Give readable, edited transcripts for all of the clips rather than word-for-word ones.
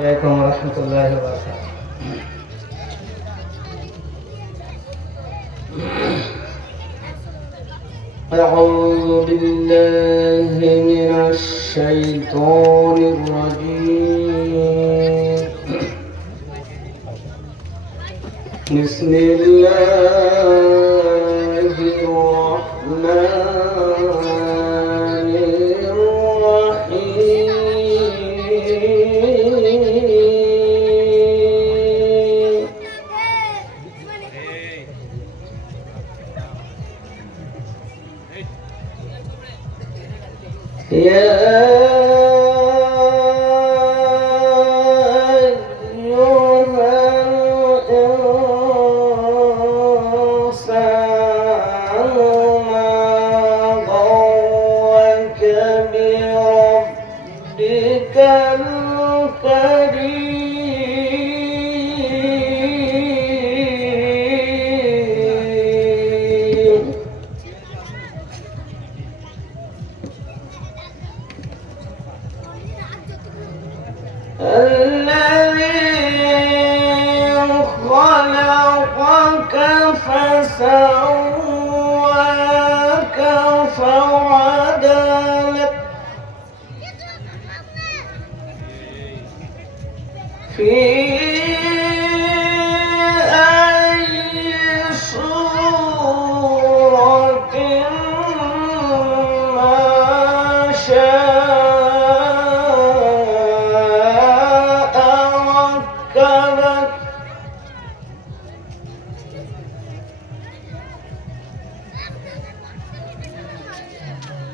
عليكم ورحمة الله وبركاته. أعوذ بالله من الشيطان الرجيم. بسم الله الرحمن الرحيم. يا خلقك فسواك فعدلك في أي صورة ما شاء ركبك.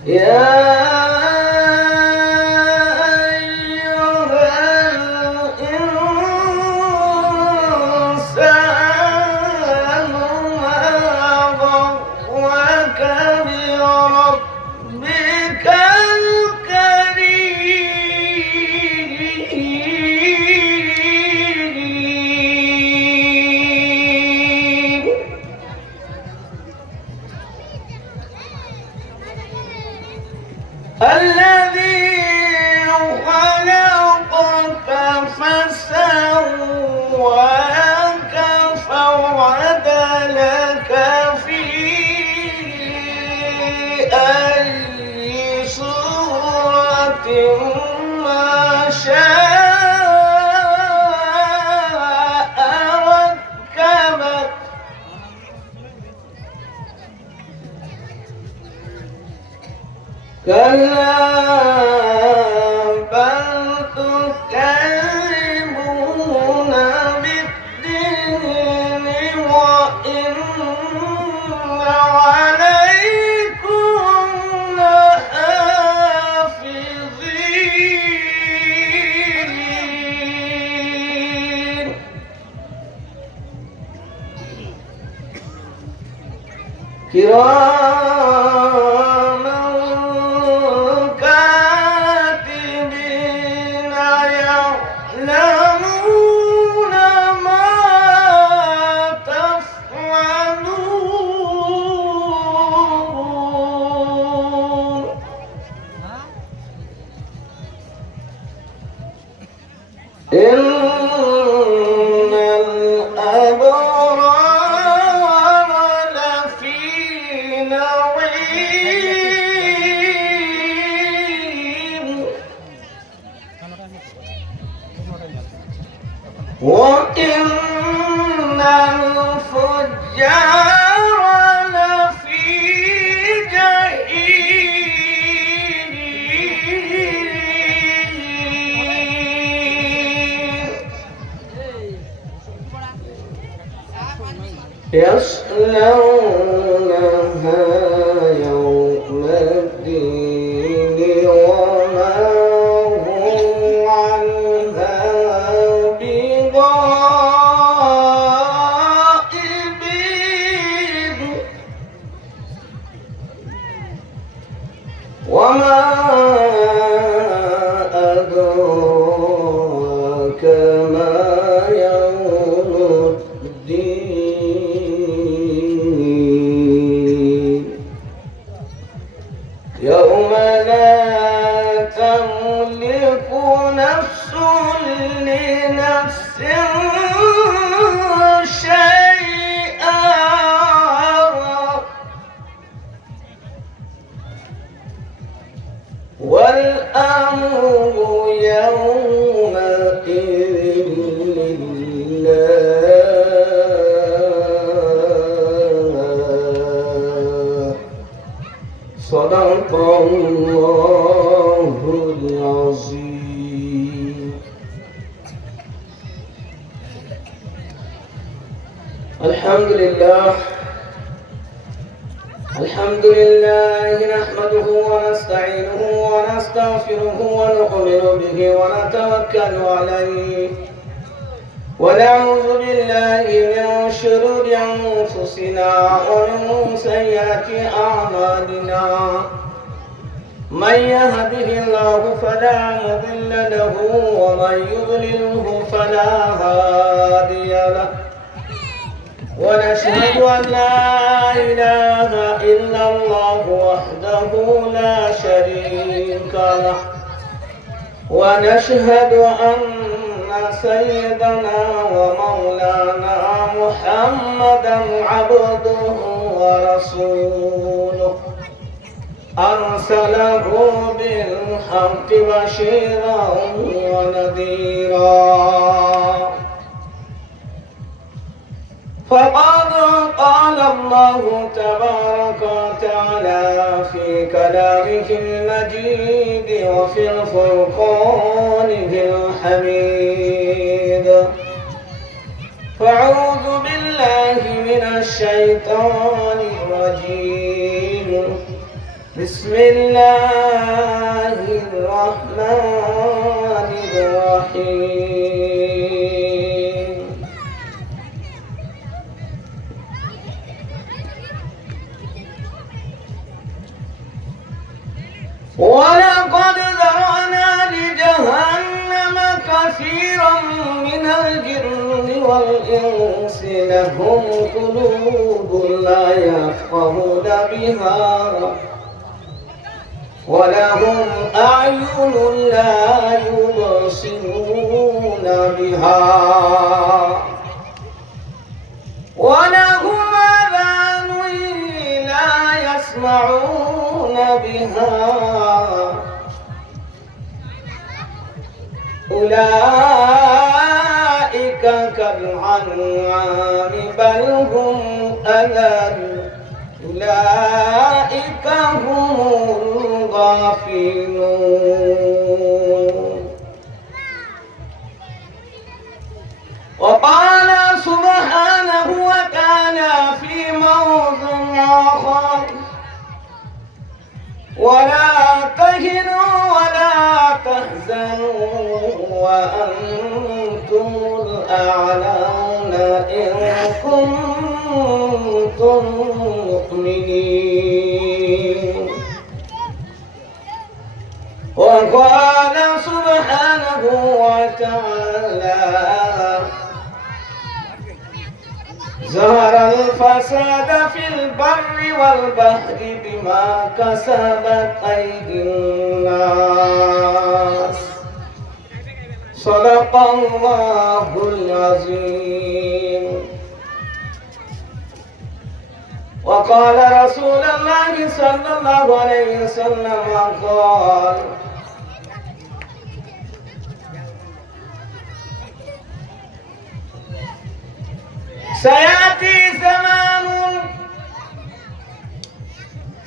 يا أيها الإنسان ما غرك بربك الكريم. الذي خلقك فسواك فعدلك في أي صورة ما شاء ركبك. كلا بل تكذبون بالدين وإن عليكم لحافظين كراما كاتبين يعلمون ما تفعلون. إن الأبرار لفي نعيم وإن الفجار لفي جحيم يصلونها يوم الدين وما هم عنها بغائبين. وما أدراك ما يوم الدين. يوم لا تملك نفس نفس شيئا والأمر يومئذ لله صدق الله العظيم. الحمد لله الحمد لله نحمده ونستعينه ونستغفره ونؤمن به ونتوكل عليه ونعوذ بالله من شرور أنفسنا ومن سيئات أعمالنا من يهده الله فلا مضل له ومن يضلله فلا هادي له ونشهد أن لا إله إلا الله وحده لا شريك له ونشهد أن سيدنا ومولانا محمدا عبده ورسوله أرسله بالحق بشيرا ونذيرا فقد قال الله تبارك وتعالى في كلامه المجيد وفي الفرقانه الحميد فأعوذ بالله من الشيطان الرجيم بسم الله الرحمن الرحيم ولقد ذرأنا لجهنم كثيرا من الجن والإنس لهم قلوب لا يفقهون بها ولهم أعين لا يبصرون بها ولهم آذان لا يسمعون بها أولئك كالأنعام بل هم أضل أولئك هم الغافلون. وقال سبحانه وتعالى في موضع آخر ولا تهنوا ولا تحزنوا وأنتم الأعلون إن كنتم مؤمنين. وقال سبحانه وتعالى ظهر الفساد في البر والبحر بما كسبت أيدي الناس صدق الله العظيم. وقال رسول الله صلى الله عليه وسلم قال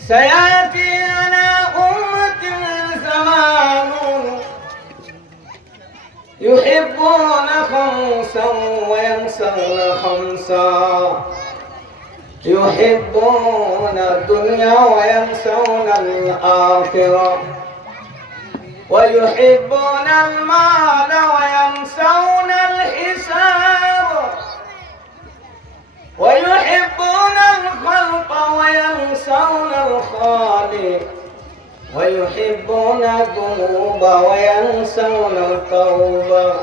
سيأتي على أمة زمان يحبون خمسا وينسون خمسا يحبون الدنيا وينسون الآخرة ويحبون المال وينسون الحساب ويحبون الخلق وينسون الخالق ويحبون الذنوب وينسون التوبة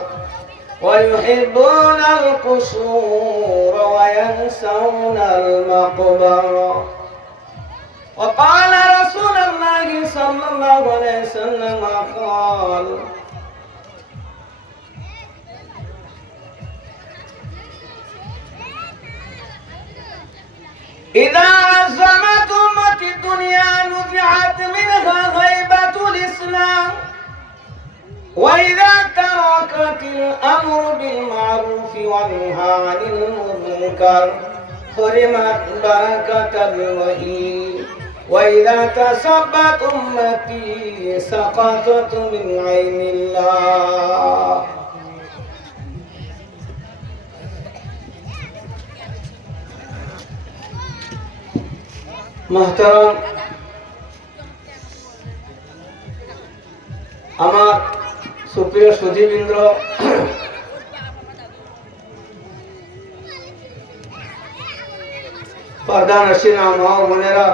ويحبون القصور وينسون المقبرة. وقال رسول الله صلى الله عليه وسلم قال إذا عزمت أمة الدنيا نزعت منها هيبة الإسلام وإذا تركت الأمر بالمعروف والنهي عن المنكر حرمت بركة الوحي وإذا تسبت أمتي سقطت من عين الله محترم আমার সুপ্রিয় সুধীবৃন্দ, প্রধান আসিনা মা ও বোনেরা,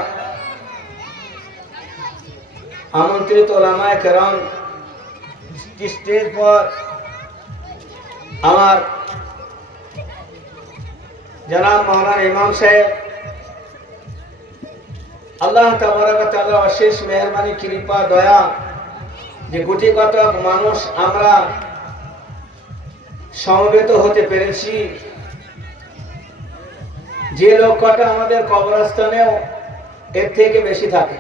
আমন্ত্রিত ওলামায়ে কেরাম, স্টেজ পর আমার জনাব মৌলানা ইমাম সাহেব, আল্লাহ তাবারক ওয়া তাআলা অশেষ মেহেরবানি কৃপা দয়া যে কোটি কতক মানুষ আমরা সমবেত হতে পেরেছি। যে লোক কটা আমাদের কবরস্থানেও এর থেকে বেশি থাকে।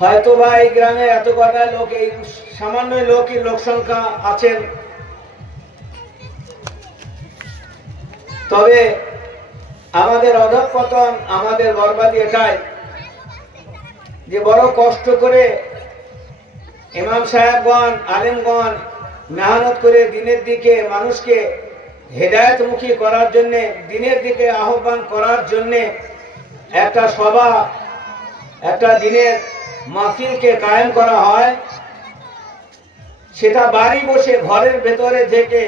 হয়তো বা এই গ্রামে এত কটা লোক, এই সামান্য লোকই লোক সংখ্যা আছেন, তবে আমাদের অধঃপতন, আমাদের বরবাদি এটাই যে বড় কষ্ট করে ইমাম সাহেবগণ, আলেমগণ মেহনত করে দিনের দিকে মানুষকে হেদায়েতমুখী করার জন্য, দিনের দিকে আহ্বান করার জন্য একটা সভা, একটা দিনের মাহফিলকে কায়েম করা হয়। সেটা বাড়ি বসে ঘরের ভেতরে থেকে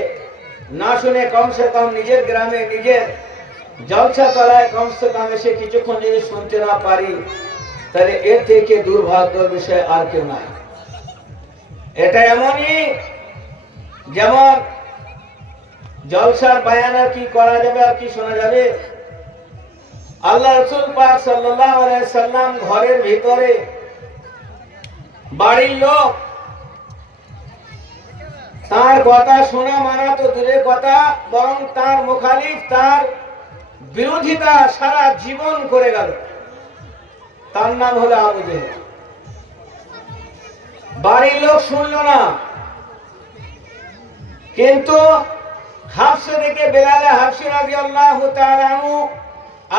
না শুনে কমসে কম নিজের গ্রামে নিজের জলসা তলায় কমসে কম এসে কিছুক্ষণ যদি শুনতে না পারি, তাহলে এর থেকে দুর্ভাগ্যের বিষয় আর কেউ নাই। এটা এমনই যেমন জলসার বায়ান আর কি করা যাবে আর কি শোনা যাবে। আল্লাহ রাসূল পাক সাল্লাল্লাহু আলাইহি সাল্লাম ঘরের ভিতরে বাড়ির লোক তার কথা শোনা মানা তো দূরের কথা, বরং তার মুখালিফ, তার বিরোধিতা সারা জীবন করে গেল। তার নাম হলো আবু জেহেল। বাড়ির লোক শুনল না, কিন্তু হাফসে থেকে বেলালে হাফসি রাদিয়াল্লাহু তাআলা আনহু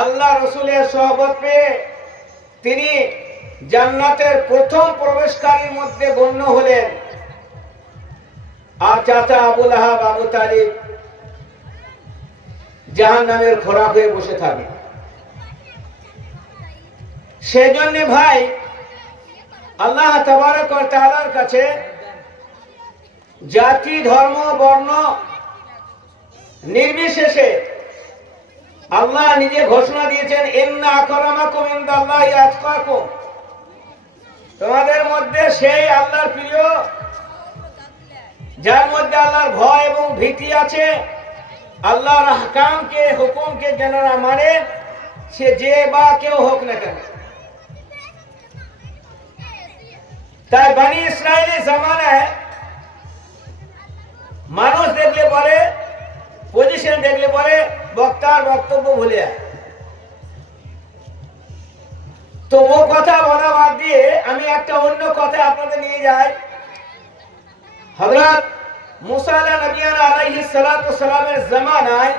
আল্লাহ রাসূলের সোহবত পেয়ে তিনি জান্নাতের প্রথম প্রবেশকারীর মধ্যে গণ্য হলেন। আর চাচা আবু লাহাব, আবু তালিব জাহান্নামের খোরাক হয়ে বসে থাকে। সেজন্য ভাই, আল্লাহ তাবারক ওয়া তাআলার কাছে জাতি, ধর্ম, বর্ণ নির্বিশেষে আল্লাহ নিজে ঘোষণা দিয়েছেন, ইন্না আকরামাকুম ইনদাল্লাহি আতকাকুম। তোমাদের মধ্যে সেই আল্লাহর প্রিয়, যার মধ্যে আল্লাহর ভয় এবং ভীতি আছে, আল্লাহর আহকামকে, হুকুমকে যারা মানে, সে যে বা কেউ হোক না কেন। তাই বনি ইসরায়েলের জামানায় মানুষ দেখলে পরে, পজিশন দেখলে পরে বক্তার বক্তব্য ভুলে যায়। তো ও কথা বলা বাদ দিয়ে আমি একটা অন্য কথা আপনাদের নিয়ে যাই। হযরত মুসা আলাইহিস সালাতু ওয়াস সালামের জামানায়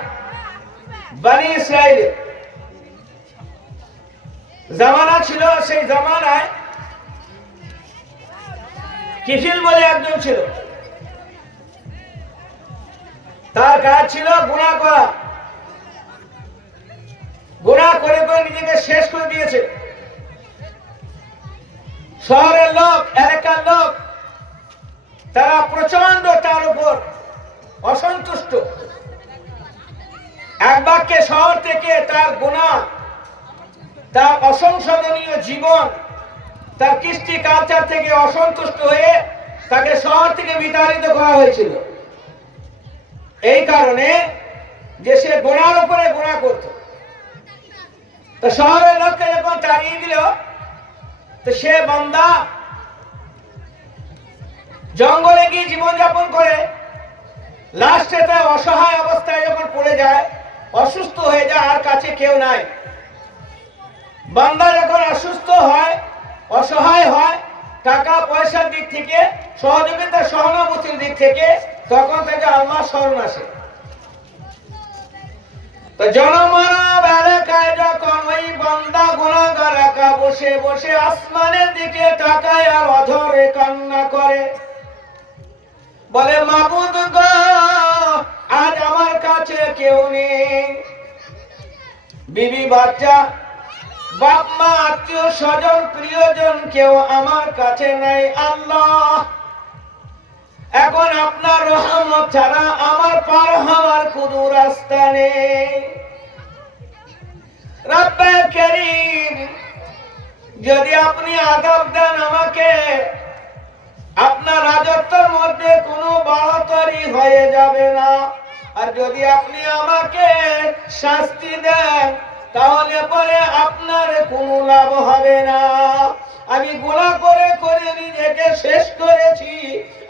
বনি ইসরায়েলের জামানা ছিল। সেই জামানায় কিফিল বলে একজন ছিল, তার কাজ ছিল গুনাহ করা। গুনাহ করে করে নিজেকে শেষ করে দিয়েছে। শহরের লোক, এলাকার লোক, তারা প্রচন্ড তার উপর অসন্তুষ্ট। এক বাক্যে শহর থেকে তার গুনাহ, তার অসংশোধনীয় জীবন, তার কৃষ্টি কালচার থেকে অসন্তুষ্ট হয়ে তাকে শহর থেকে বিতাড়িত করা হয়েছিল। এই কারণে যে সে গুনার উপরে গুনাহ করত। তো শহরের লোককে যখন তাড়িয়ে দিল, তো সে বান্দা জঙ্গলে গিয়ে জীবনযাপন করে লাস্টে তার অসহায় অবস্থায় যখন পড়ে যায়, অসুস্থ হয়ে যায় আর কাছে কেউ নাই। বান্দা যখন অসুস্থ হয়, অসহায় হয়, টাকা পয়সার দিক থেকে, সহযোগিতা সহানুভূতির দিক থেকে, তখন থেকে আল্লাহ স্মরণ আসে। তো জনমানব এলাকায় যখন ওই বান্দা গুনাহগার একা বসে বসে আসমানের দিকে তাকায় আর অঝরে কান্না করে, বলে মাবুদ গো, আজ আমার কাছে কেউ নেই, বিবি বাচ্চা, বাপ মা, আত্মীয় স্বজন, প্রিয়জন কেউ আমার কাছে নেই। আল্লাহ, এখন আপনার রহমত ছাড়া আমার পার হওয়ার কোনো রাস্তা নেই। রব্বে করিম, যদি আপনি আযাব দেন আমাকে, আপনার রাজত্বের মধ্যে কোনো বাড়াতাড়ি হয়ে যাবে না। আর যদি আপনি আমাকে শাস্তি দেন, তাহলে পরে আপনার কোনো লাভ হবে না। আমি গুনাহ করে করে নিজেকে শেষ করেছি,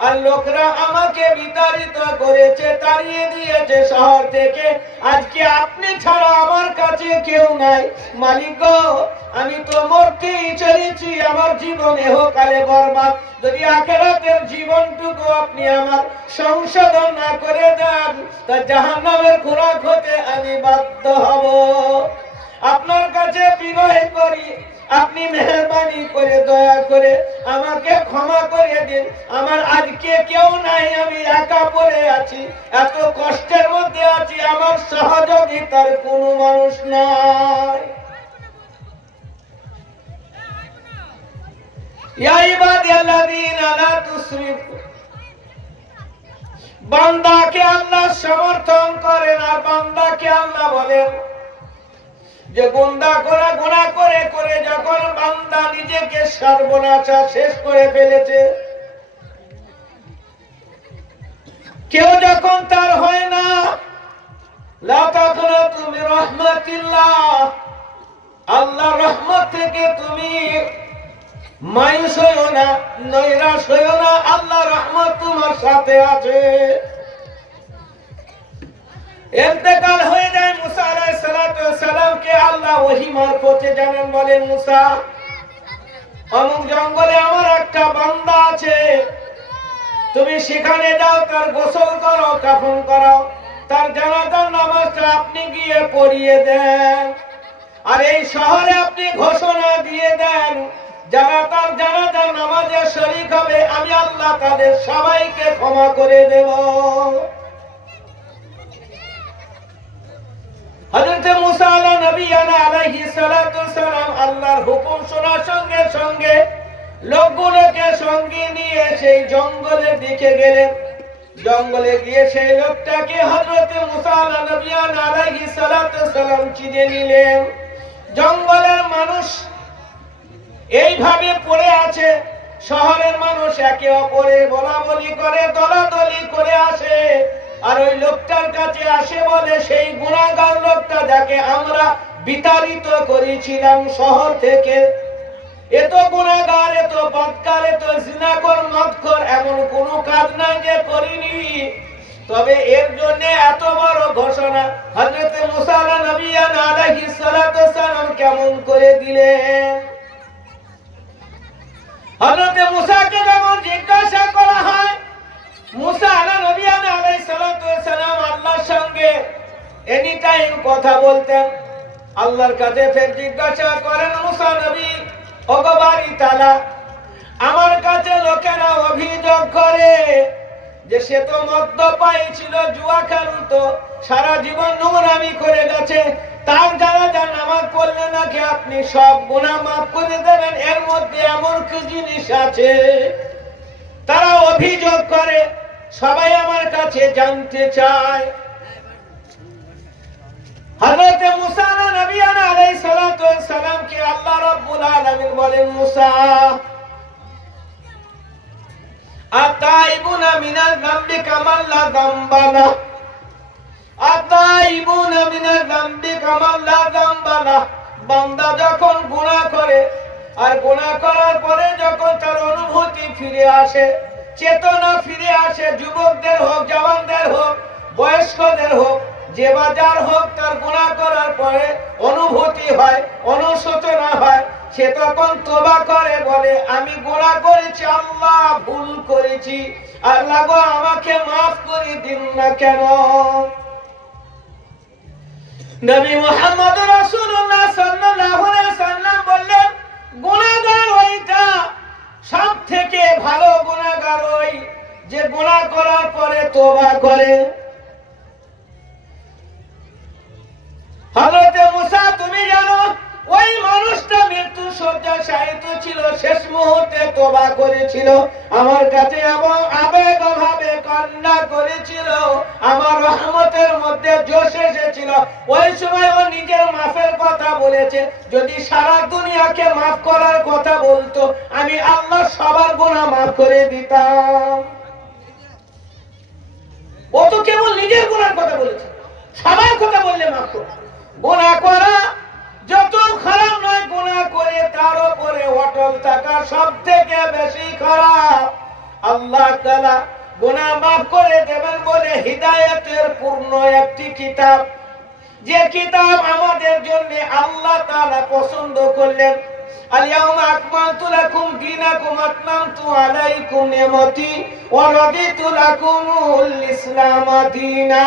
আর লোকরা আমাকে বিতাড়িত করেছে, তাড়িয়ে দিয়েছে শহর থেকে। আজকে আপনি ছাড়া আমার কাছে কেউ নাই। মালিক গো, আমি তো মরতেই চলেছি, আমার জীবন ইহকালে বরবাদ। যদি আখিরাতের জীবনটুকু আপনি আমার সংশোধন না করে দেন, তা জাহান্নামের খোরাক হতে আমি বাধ্য হব। আপনার কাছে বিনয় করি, আপনি মেহেরবানি করে দয়া করে আমাকে ক্ষমা করে দিন। আমার আজকে কেউ নাই, আমি একা পড়ে আছি, এত কষ্টের মধ্যে আছি, আমার সহযোগিতার কোনো মানুষ নাই। ইয়া ইবাদিয়াল্লাযীনা লা তুসরিফু, বান্দাকে আল্লাহ সমর্থন করেন, আর বান্দাকে আল্লাহ বলেন যে গুনাহ করে করে যখন বান্দা নিজেকে সর্বনাশা শেষ করে ফেলেছে, কেউ যখন তার হয় না, লা তাকনাতু মির রাহমাতিল্লাহ, আল্লাহর রহমত থেকে তুমি মায়ুস হইও না, নৈরাশ হইও না, আল্লাহর রহমত তোমার সাথে আছে। ইন্তেকাল হয়ে যায় মুসা আলাইহিস সালাতু ওয়াস সালামকে, আল্লাহ ওহী মারফতে জানান, বলেন মুসা, অমুক জঙ্গলে আমার একটা বান্দা আছে, তুমি সেখানে যাও, তার গোসল করো, কাফন করো, তার জানাজার নামাজটা আপনি গিয়ে পড়িয়ে দেন। আর এই শহরে আপনি ঘোষণা দিয়ে দেন, যারা তার জানাজার নামাজে শরীক হবে, আমি আল্লাহ তাদের সবাইকে ক্ষমা করে দেব। হযরত মুসা আলাইহিস সালাতু ওয়াস সালাম আল্লাহর হুকুম শোনার সঙ্গে সঙ্গে লোকগুলোকে সঙ্গে নিয়ে সেই জঙ্গলের দিকে গেলেন। জঙ্গলে গিয়ে সেই লোকটাকে হযরত মুসা আলাইহিস সালাতু ওয়াস সালাম চিনে নিলেন। জঙ্গলের মানুষ এইভাবে পড়ে আছে, শহরের মানুষ একে অপরের বলাবলি করে, দলাদলি করে আসে, আর ওই লোকটার কাছে আসে, বলে সেই গুনাহগার লোকটা যাকে আমরা বিতাড়িত করেছিলাম শহর থেকে, এত গুনাহগার, এত বদকার, এত জিনাখোর, মদখোর, এমন কোন কাজ নাই যে করিনি, তবে এর জন্য এত বড় ঘোষণা হযরত মুসা আলাইহিস সালাতু ওয়াস সালাম কেমন করে দিলেন। হযরত মুসাকে যখন জিজ্ঞাসা করা হয়, মুসা আলাইহিস সালাতু ওয়াস সালাম আল্লাহর সঙ্গে এনি টাইম কথা বলতেন। আল্লাহর কাছে ফের জিজ্ঞাসা করেন, মুসা নবী, ওগো বাড়ি তাআলা, আমার কাছে লোকেরা অভিযোগ করে যে সে তো মদ্যপায়ী ছিল, জুয়া খেলতো, সারা জীবন নোংরামি করে গেছে, তার জানাজার নামাজ পড়লে নাকি আপনি সব গুনাহ মাফ করে দেবেন। এর মধ্যে এমন কি জিনিস আছে? তারা অভিযোগ করে, সবাই আমার কাছে জানতে চায়। হযরত মুসা আলাইহিস সালাতু ওয়াস সালামকে আল্লাহ রাব্বুল আলামিন বলেন, মুসা, আতাইবুনা মিনাল যামবি কামাল লা যামবা লাহ, আতাইবুনা মিনাল যামবি কামাল লা যামবা লাহ। বান্দা যখন গুনাহ করে, আর গুনাহ করার পরে যখন তার অনুভূতি ফিরে আসে, চেতনা ফিরে আসে, যুবকদের হোক, জওয়ানদের হোক, বয়স্কদের হোক, যে বাজার হোক তার গুনাহ করার পরে অনুভূতি হয়, অনুশোচনা হয়, সে তখন তওবা করে, বলে আমি গুনাহ করেছি, আল্লাহ ভুল করেছি, আল্লাহ গো আমাকে মাফ করে দিন না কেন। নবী মুহাম্মদ রাসূলুল্লাহ সাল্লাল্লাহু আলাইহি সাল্লাম বললেন, গুনাহগার ওইটা সবথেকে ভালো গুনাহগার ওই যে গুনাহ করার পরে তওবা করে। হযরত মুসা, তুমি জানো ওই মানুষটা মৃত্যু শয্যায় শায়িত ছিল, শেষ মুহূর্তে তওবা করেছিল, আমার কাছে আবেগ ভাবে কান্না করেছিল, আমার রহমতের মধ্যে জোশ এসেছিল। ওই সময় ও নিজের মাফের কথা বলেছে, যদি সারা দুনিয়াকে মাফ করার কথা বলতো আমি আল্লাহ সবার গুনাহ মাফ করে দিতাম। ও তো কেবল নিজের গুনার কথা বলেছে, সবার কথা বললে মাফ করো। গুনাহ করা যত খারাপ নয়, গুনাহ করে তার উপরে অটল থাকা সবথেকে বেশি খারাপ। আল্লাহ তাআলা গুনাহ মাফ করে দেবেন বলে হিদায়াতের পূর্ণ একটি কিতাব, যে কিতাব আমাদের জন্য আল্লাহ তাআলা পছন্দ করলেন। আল-ইয়াউমা আকমালতু লাকুম দীনাকুম আতমামতু আলাইকুম নি'মাতি ওয়া রাদিতু লাকুমুল ইসলাম দীনা।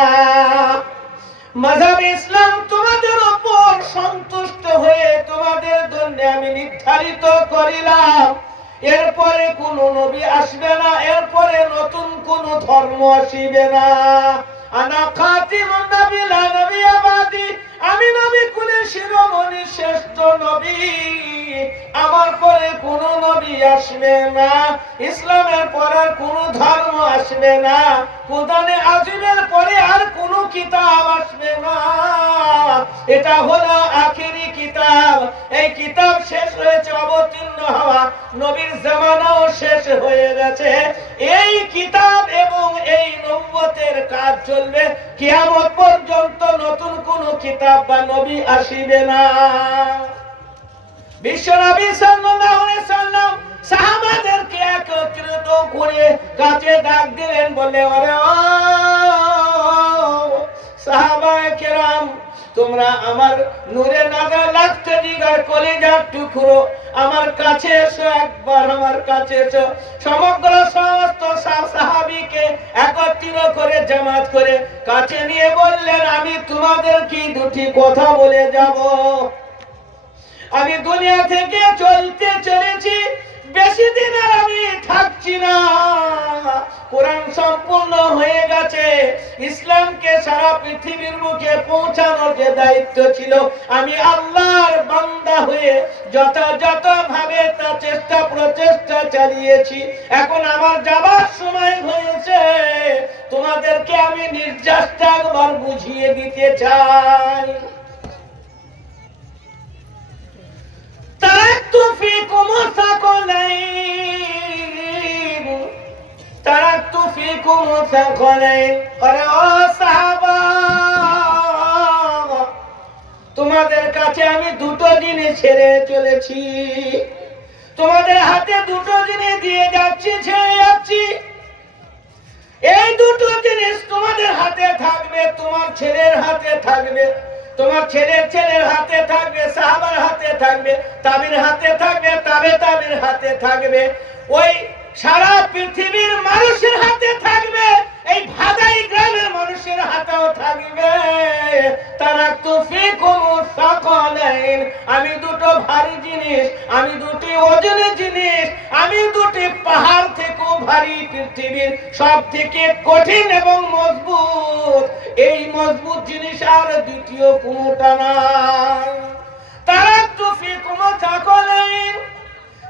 মাযহাব ইসলাম তোমাদের উপর সন্তুষ্ট হয়ে তোমাদের জন্য আমি নির্ধারিত করিলাম। এরপরে কোন নবী আসবে না, এরপরে নতুন কোন ধর্ম আসবে না। আনা খাতিমুন নবী লা নবিয়্যা বাদি, আমি নবী কুলের শিরোমণি শ্রেষ্ঠ নবী, আমার পরে কোন নবী আসবে না, ইসলামের পরে কোন ধর্ম আসবে না, কোরআনে আযীমের পরে আর কোন কিতাব আসবে না। এটা হলো আখেরি কিতাব। এই কিতাব শেষ হয়েছে, অবতীর্ণ হওয়া নবীর জামানাও শেষ হয়ে গেছে। এই কিতাব এবং এই নবুয়তের কাজ চলবে কিয়ামত পর্যন্ত, নতুন কোন কিতাব বা নবী আসিবে না। বিশ্বনবী সাল্লাল্লাহু আলাইহি সাল্লাম সাহাবাদেরকে একত্রিত করে কাছে ডাক দিলেন, বলে ওরে ও সাহাবায়ে কেরাম, তোমরা আমার নূরে নাগার লাগতে দিগার কলিজার টুকরো, আমার কাছে এসো, একবার আমার কাছে এসো। সমগ্র সমস্ত সাহাবীকে একত্রিত করে জামাত করে কাছে নিয়ে বললেন, আমি তোমাদের কি দুটি কথা বলে যাব। আমি দুনিয়া থেকে চলতে চলেছি, বেশি দিন আর আমি থাকছি না। কোরআন সম্পূর্ণ হয়ে গেছে, ইসলামকে সারা পৃথিবীর মুখে পৌঁছানোর যে দায়িত্ব ছিল, আমি আল্লাহর বান্দা হয়ে যথাযথ ভাবে তা চেষ্টা প্রচেষ্টা চালিয়েছি। এখন আমার যাবার সময় হয়েছে, তোমাদেরকে আমি নির্যাসটা একবার বুঝিয়ে দিতে চাই। তারাকতু ফীকুম সাকলাইন, তারাকতু ফীকুম সাকলাইন। আরে ও সাহাবা, তোমাদের কাছে আমি দুটো জিনিস ছেড়ে চলেছি, তোমাদের হাতে দুটো জিনিস দিয়ে যাচ্ছি, ছেড়ে যাচ্ছি। এই দুটো জিনিস তোমাদের হাতে থাকবে, তোমার ছেলের হাতে থাকবে, তোমার ছেলের ছেলের হাতে থাকবে, সাহাবার হাতে থাকবে, তাবির হাতে থাকবে, তাবির হাতে থাকবে, ওই সারা পৃথিবীর মানুষের হাতে থাকবে, এই ভাদাই গ্রামের মানুষের হাতেও থাকবে। তারাকতু ফীকুম সাকলাইন, আমি দুটো ভারী জিনিস, আমি দুটি ওজনী জিনিস, আমি দুটি পাহাড় থেকেও ভারী, পৃথিবীর সব থেকে কঠিন এবং মজবুত, এই মজবুত জিনিস আর দ্বিতীয় কোনটা নাই। তারাকতু ফীকুম সাকলাইন,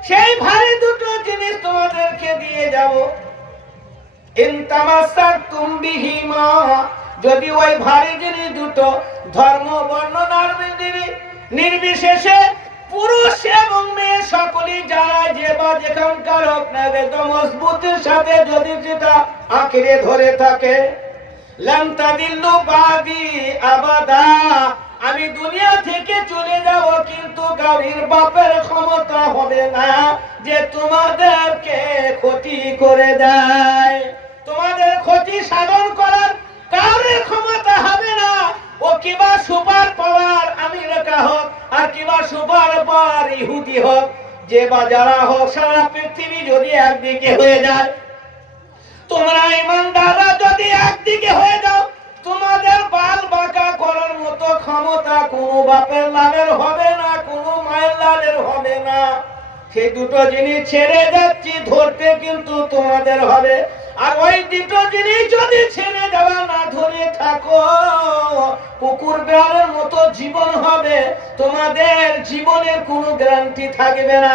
সেই ভারী দুটো জিনিস তোমাদেরকে দিয়ে যাব। ইন তামাসসাকতুম বিহিমা, যদি ওই ভারী জিনিস দুটো ধর্ম বর্ণ নির্বিশেষে পুরুষ এবং মেয়ে সকলেই যারা যে বা যেখানকার হোক না কেন, মজবুতের সাথে যদি সেটা আঁকড়ে ধরে থাকে, লাম তাদিল্লু বাদি আবাদা, আমি দুনিয়া থেকে চলে যাব, কিন্তু গাড়ির বাপের ক্ষমতা হবে না যে তোমাদেরকে ক্ষতি করে দেয়। তোমাদের ক্ষতি সাধন করার কারোর ক্ষমতা হবে না। সুপার পার ইহুদি হোক, যে বা যারা হোক, সারা পৃথিবী যদি একদিকে হয়ে যায়, তোমরা ইমানদাররা যদি একদিকে হয়ে যাও, তোমাদের বাল বাঁকা করার মতো ক্ষমতা কোনো বাপের লালের হবে না, কোনো মায়ের লালের হবে না। সেই দুটো জিনিস ছেড়ে যাচ্ছি ধরতে কিন্তু তোমাদের হবে। আর ওই দুটো জিনিস যদি ছেড়ে যাওয়া না ধরে থাকো, কুকুর বিড়ালের মতো জীবন হবে। তোমাদের জীবনের কোনো গ্যারান্টি থাকবে না,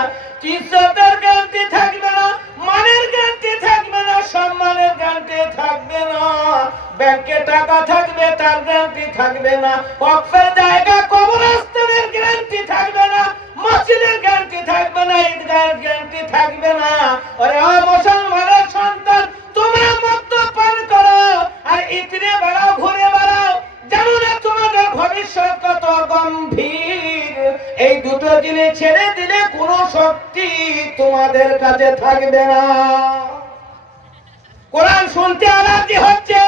ইজ্জতের গ্যারান্টি থাকবে না, মানের গ্যারান্টি থাকবে না, সম্মানের গ্যারান্টি থাকবে না। ব্যাংকে টাকা থাকবে, তার গ্যারান্টি থাকবে না। কবরের জায়গা, কবরস্থানের গ্যারান্টি থাকবে না, মসজিদের গ্যারান্টি থাকবে না, ঈদগাহের গ্যারান্টি থাকবে না। আরে ও মুসলমানের সন্তান, তোমরা মদ পান করো আর ইতরে বেড়াও, ঘুরে বেড়াও, জানো না তোমাদের ভবিষ্যৎ কত গম্ভীর। এই দুটো জিনিস ছেড়ে দিলে কোনো শক্তি তোমাদের কাছে থাকবে না। কোরআন শুনতে অ্যালার্জি হচ্ছে,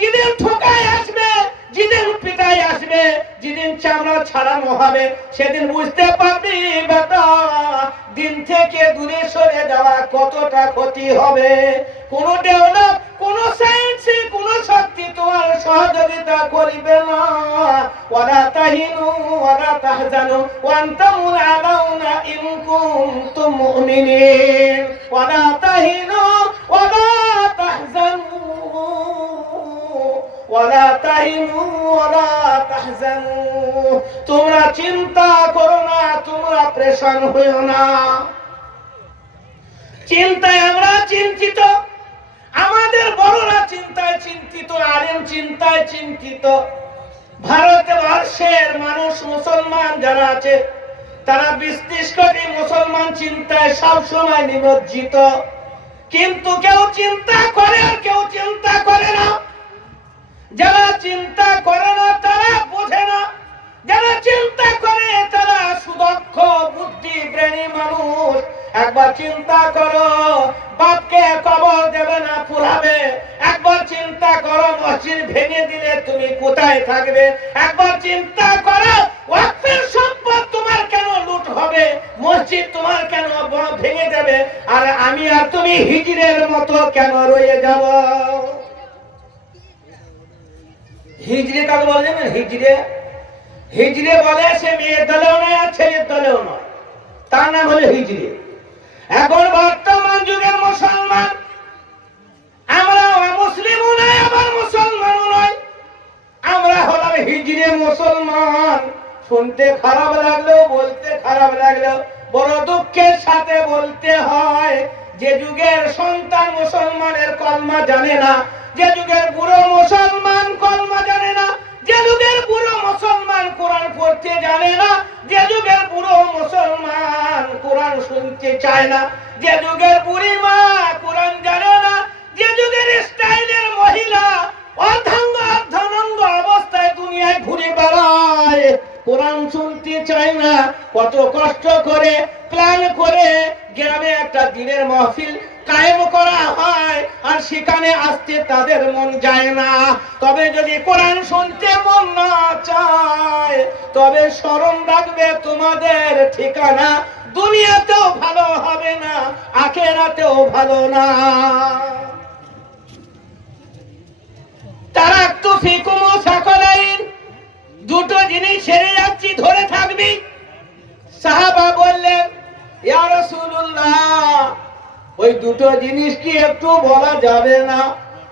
যেদিন ঠোকায় আসবে, যেদিন পিটাই আসবে, যেদিন চামড়া ছাড়ানো হবে, সেদিন বুঝতে পারবি বেটা দিন থেকে দূরে সরে যাওয়া কতটা ক্ষতি হবে। কোন ডেভেলপ, কোন সায়েন্স, কোন শক্তি তোমার সহযোগিতা করিবে না। ওয়ালা তাহিনু ওয়ালা তাহজানু ওয়া আনতুমুল আলাউনা ইন কুনতুম মুমিনিন। ওয়ালা তাহিনু ওয়ালা তাহজানু ওয়ালা তাহিনু ওয়ালা তাহজানু। তোমরা চিন্তা করো না, তোমরা প্রেশান হইও না। চিন্তায় আমরা চিন্তিত, আমাদের বড়রা চিন্তায় চিন্তিত, আলেম চিন্তায় চিন্তিত। ভারতবর্ষের মানুষ, মুসলমান যারা আছে, তারা ২০-৩০ কোটি মুসলমান চিন্তায় সবসময় নিমজ্জিত। কিন্তু কেউ চিন্তা করে আর কেউ চিন্তা করে না। যারা চিন্তা করে না তারা বোঝে না, যারা চিন্তা করে তারা সুদক্ষ বুদ্ধি ব্রেনি মানুষ। একবার চিন্তা করো, বাপকে কবর দেবে না, পুরাবে। একবার চিন্তা করো, মসজিদ ভেঙে দিলে তুমি কোথায় থাকবে। একবার চিন্তা করো, ওয়াকফের সম্পদ তোমার কেন লুট হবে, মসজিদ তোমার কেন ভেঙে দেবে, আর আমি আর তুমি হিজড়ের মতো কেন রয়ে যাব। হিজড়ে কাকে বলে জানেন? হিজড়ে, হিজড়ে বলে সে মেয়ের দলেও নয় আর ছেলের দলেও নয়, তার নাম হলো হিজড়ে। এখন বর্তমান যুগের মুসলমান, আমরা মুসলিমও নয় আবার মুসলমানও নয়, আমরা হলাম হিজড়ে মুসলমান। শুনতে খারাপ লাগলেও, বলতে খারাপ লাগলেও বড় দুঃখের সাথে বলতে হয়, যে যুগের সন্তান মুসলমানের কলমা জানে না, যে যুগের বুড়ো মুসলমান কলমা জানে না, যে যুগের বুড়ো মুসলমান কোরআন পড়তে জানে না, যে যুগের বুড়ো মুসলমান কোরআন শুনতে চায় না, যে যুগের বুড়ি মা কোরআন জানে না, যে যুগের স্টাইলের মহিলা অর্ধাঙ্গ অর্ধাঙ্গ অবস্থায় দুনিয়ায় ঘুরে বেড়ায়, কোরআন শুনতে চায় না। কত কষ্ট করে প্ল্যান করে গ্রামে একটা দিনের মাহফিল কায়েম করা হয়, আর সেখানে আসতে তাদের মন যায় না। তবে যদি কোরআন শুনতে মন না চায়, তবে স্মরণ রাখবে তোমাদের ঠিকানা দুনিয়াতেও ভালো হবে না, আখিরাতেও ভালো না। তারাক্তু ফিকুম সাকালাইন, দুটো জিনিস ছেড়ে যাচ্ছি, ধরে থাকবি। সাহাবা বললেন, ইয়া রাসূলুল্লাহ, ওই দুটো জিনিস কি একটু বলা যাবে না?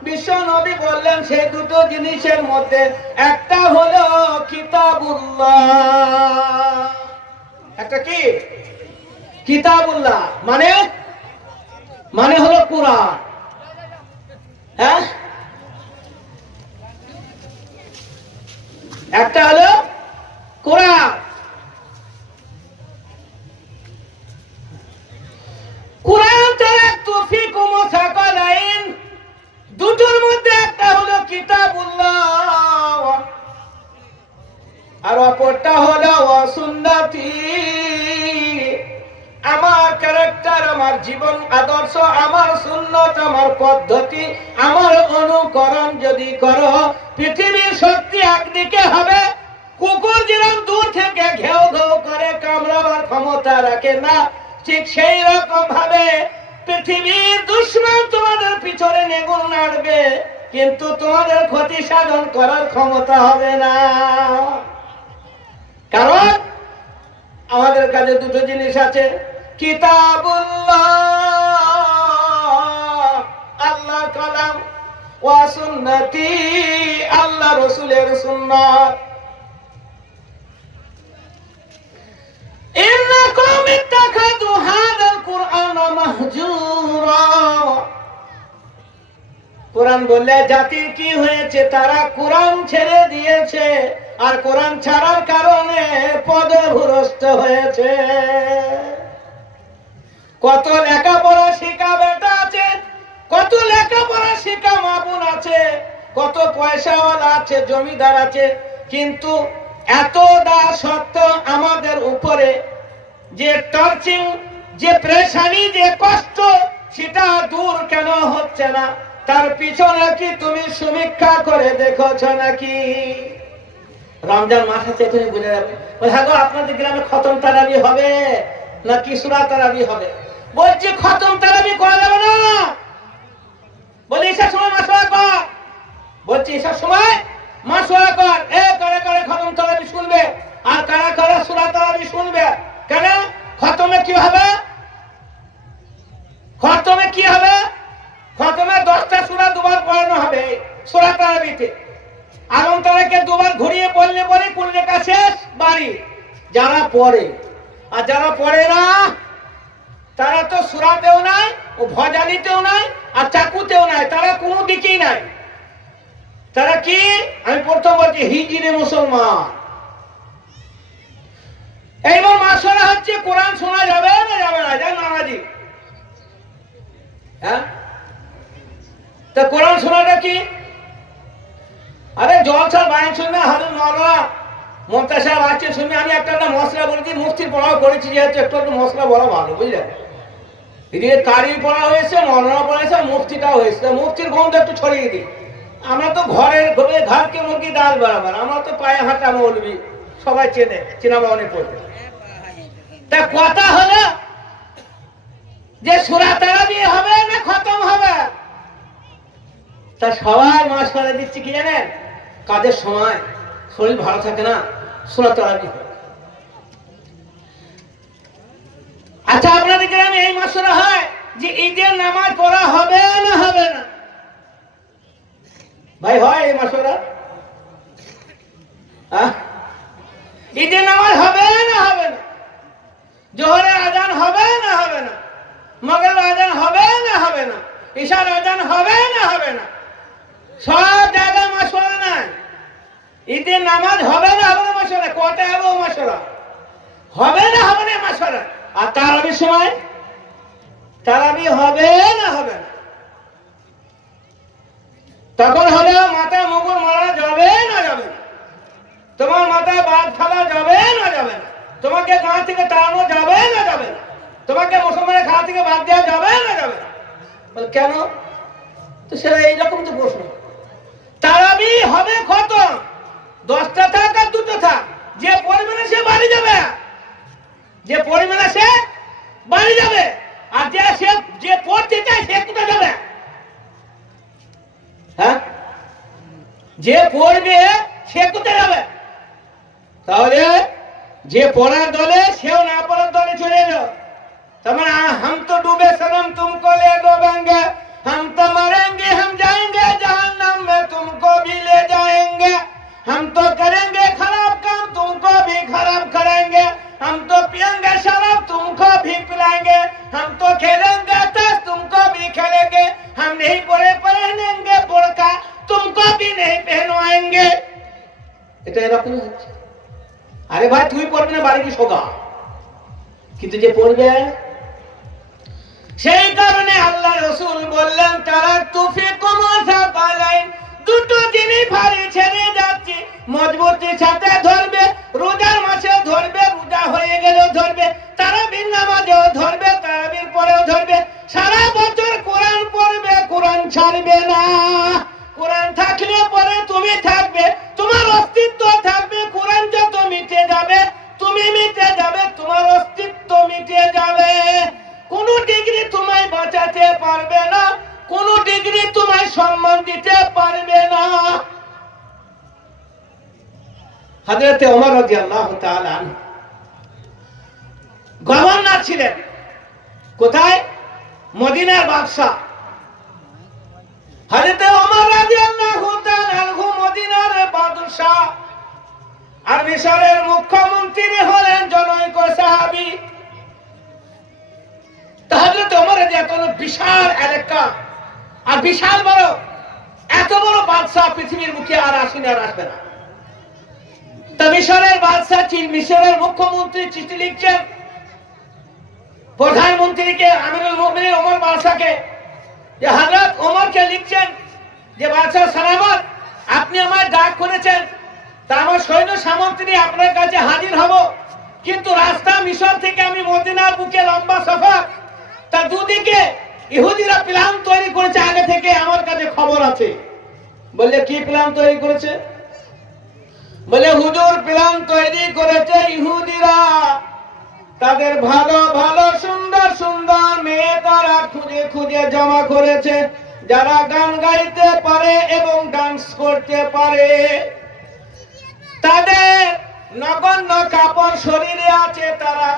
বিশ্ব নবী বললেন, সেই দুটো জিনিসের মধ্যে একটা হলো কিতাবুল্লাহ। একটা কি? কিতাবুল্লাহ মানে, মানে হলো কুরআন। হ্যাঁ, একটা হলো কুরআন। কুরআন তারাক্তু ফিকুম সাকালাইন, দুটোর মধ্যে একটা হলো কিতাবুল্লাহ আর অপরটা হলো সুন্নতি। আমার ক্যারেক্টার, আমার জীবন আদর্শ, আমার সুন্নত, আমার পদ্ধতি, আমার অনুকরণ যদি করো, পৃথিবীর শক্তি একদিকে হবে, কুকুর যেরকম দূর থেকে ঘেউ ঘেউ করে কামড়াবার ক্ষমতা রাখে না, ঠিক সেই রকম ভাবে পৃথিবীর দুশ্মন তোমাদের পিছনে নেগুল নাড়বে, কিন্তু তোমাদের ক্ষতি সাধন করার ক্ষমতা হবে না। কারণ আমাদের কাছে দুটো জিনিস আছে, কিতাবুল্লাহ আল্লাহর কালাম, ওয়া সুন্নতি আল্লাহ রাসূলের সুন্নাত। ইন্নাকুম ইত্তাখাযু হাযাল কুরআনা মাহজুরা। কোরআন বললে জাতির কি হয়েছে, তারা কোরআন ছেড়ে দিয়েছে, আর কোরআন ছাড়ার কারণে পদভ্রষ্ট হয়েছে। কত লেখাপড়া শিখা বেটা আছে, কত লেখাপড়া শিখা মা বোন আছে, কত পয়সাওয়ালা আছে, জমিদার আছে, কিন্তু এতটা সত্ত্বেও আমাদের উপরে যে টর্চিং, যে প্রেশানি, যে কষ্ট, সেটা দূর কেন হচ্ছে না? তার পিছনে কি তুমি সমীক্ষা করে দেখেছ নাকি? রমজান মাস আছে, তুমি বুঝে যাবে। হ্যাঁ গো, আপনাদের গ্রামে খতম তারাবি হবে নাকি সূরা তারাবি হবে? বলছি খতম তারাবি করা যাবে না। বলি এসব সময় মাসওয়ারা কর, বলছি এসব সময় মাসওয়ারা কর। করে করে খতম তারাবি শুনবে, আর কারা কারা সূরা তারাবি শুনবে। কেন? খতমে কি হবে? খতমে কি হবে? খতমে 10টা সূরা দুবার পড়ানো হবে সূরা তারাবিতে। আলম তারাকে দুবার ঘুরিয়ে পড়লে পরে কোন লেখা শেষ, বাড়ি। যারা পড়ে, আর যারা পড়ে না তারা তো সূরাতেও নাই, ও ভজালিতেও নাই, আর চাকুতেও নাই, তারা কোনো দিকেই নাই। তারা কি? আমি প্রথম বলছি হিজড়ে মুসলমান। এইবার মাসওয়ারা হচ্ছে কোরআন শোনা যাবে না যাবে না, যা নামাজি। হ্যাঁ, তা কোরআন শোনাটা কি? আরে জলসার বায়ান শুনবে, হাজুর মাওলানা মমতা সাহেব আছে শুনবে। আমি একটা মশলা বলে দিই, মুফতির পড়াও করেছি, যেহেতু একটু একটু মশলা বলা ভালো, বুঝলেন? এদিকে কারি পড়া হয়েছে, মাওলানা পড়া হয়েছে, মুফতিটাও হয়েছে। মুফতির গন্ধ একটু ছড়িয়ে দিই। আমরা তো ঘরের ঘরকে মুরগি ডাল বরাবর, আমরা তো পায়ে হাঁটা মৌলবি, সবাই চেনে, চেনা বাবনে পড়বে। তা কথা হলো যে সূরা তারাবি হবে না খতম হবে? তা সবাই মাসওয়ারা দিচ্ছি কি জানেন? কাজের সময় শরীর ভালো থাকে না, সূরা তারাবি হবে। আচ্ছা, আপনাদের গ্রামে এই মাসওয়ারা হয় যে ঈদের নামাজ পড়া হবে না হবে না? ভাই হয় এই মাসওয়ারা? ঈদের নামাজ হবে না হবে না? জোহরের আজান হবে না হবে না? মাগরিবের আজান হবে না হবে না? ইশার আজান হবে না হবে না? সব জায়গায় মাসওয়ারা নাই। ঈদের নামাজ হবে না হবে না মাসওয়ারা? কটা হবে মাসওয়ারা? হবে না হবে না মাসওয়ারা? আর তারাবির সময় তারাবি হবে না হবে না? তখন হলে মাথায় মুকুট মারা যাবে না যাবে না? তোমার মাথায় বাদ ফেলা যাবে না যাবে না? তোমাকে গাঁ থেকে তাড়ানো যাবে না যাবে না? তোমাকে মুসলমানের ঘা থেকে বাদ দেওয়া যাবে না যাবে না? কেন? তো সেটা এইরকম তো প্রশ্ন। তারাবি হবে খতম, 10টা থাক আর 2টা থাক, যে পড়বে না সে বাড়ি যাবে, যে পড়বে না সে বাড়ি যাবে, আর যে পড়তে চায় সে কোথায় যাবে? হ্যাঁ, যে পড়বে সে কোথায় যাবে? তাহলে যে পড়ার দলে সেও না পড়ার দলে চলে এলো। তোমার हम तो डूबे सनम तुमको ले डूबेंगे, हम तो मरेंगे हम जाएंगे जहन्नम में तुमको भी ले जाएंगे, हम तो करेंगे खराब काम तुमको भी खराब करेंगे, हम तो पिएंगे शराब तुमको भी पिलाएंगे, हम तो खेलेंगे ताश तुमको भी खेलेंगे, हम नहीं पहनेंगे बुर्का तुमको भी नहीं पहनवाएंगे। এটা এরকম হচ্ছে। আরে ভাই, তুই পড়বি না, বাড়ি কি শোকা, কিন্তু যে পড়বে। সেই কারণে আল্লাহ রাসূল বললেন, তারাকতু ফিকুম সাকালাইন, দুটো জিনিস ভারী ছেড়ে যাচ্ছে, মজবুতির সাথে ধরবে, রোজার মাসে ধরবে, রোজা হয়ে গেলেও ধরবে, তারাবির নামাজেও ধরবে, তারাবির পরেও ধরবে, সারা বছর কোরআন পড়বে, কোরআন ছাড়বে না। কোরআন থাকলে পরে তুমি থাকবে, তোমার অস্তিত্ব থাকবে। কোরআন হযরত ওমর রাদিয়াল্লাহু তাআলা গভর্নর ছিলেন। কোথায়? মদিনার বাদশা। হযরত ওমর রাদিয়াল্লাহু তাআলা মদিনার বাদশা, আর মিশরের মুখ্যমন্ত্রী হলেন জনৈক সাহাবী। হযরত ওমর রাদিয়াল্লাহু বিশাল এলাকা, আর বিশাল বড়, এত বড় বাদশা পৃথিবীর মুখে আর আসেনি, আর আসবে না। তা মিশরের বাদশা, মিশরের মুখ্যমন্ত্রী চিঠি লিখছেন প্রধানমন্ত্রীকে, আমিরুল মুমিনিন ওমর বাদশাকে, যে হযরত ওমরকে লিখছেন যে বাদশা সালামত, আপনি আমায় ডাক করেছেন, তা আমার সৈন্য সামন্ত নিয়ে আপনার কাছে হাজির হব, কিন্তু রাস্তা মিশর থেকে আমি মদিনার বুকে লম্বা সফর, তা দুদিকে ইহুদিরা প্ল্যান তৈরি করেছে আগে থেকে, আমার কাছে খবর আছে। বললে কি প্ল্যান তৈরি করেছে? বলে হুজুর প্ল্যান তৈরি করেছে ইহুদিরা, তাদের ভালো ভালো সুন্দর সুন্দর মেয়ে তারা খুঁজে খুঁজে জমা করেছে, যারা গান গাইতে পারে এবং ডান্স করতে পারে। তাদের নগণ্য কাপড় শরীরে আছে, তারা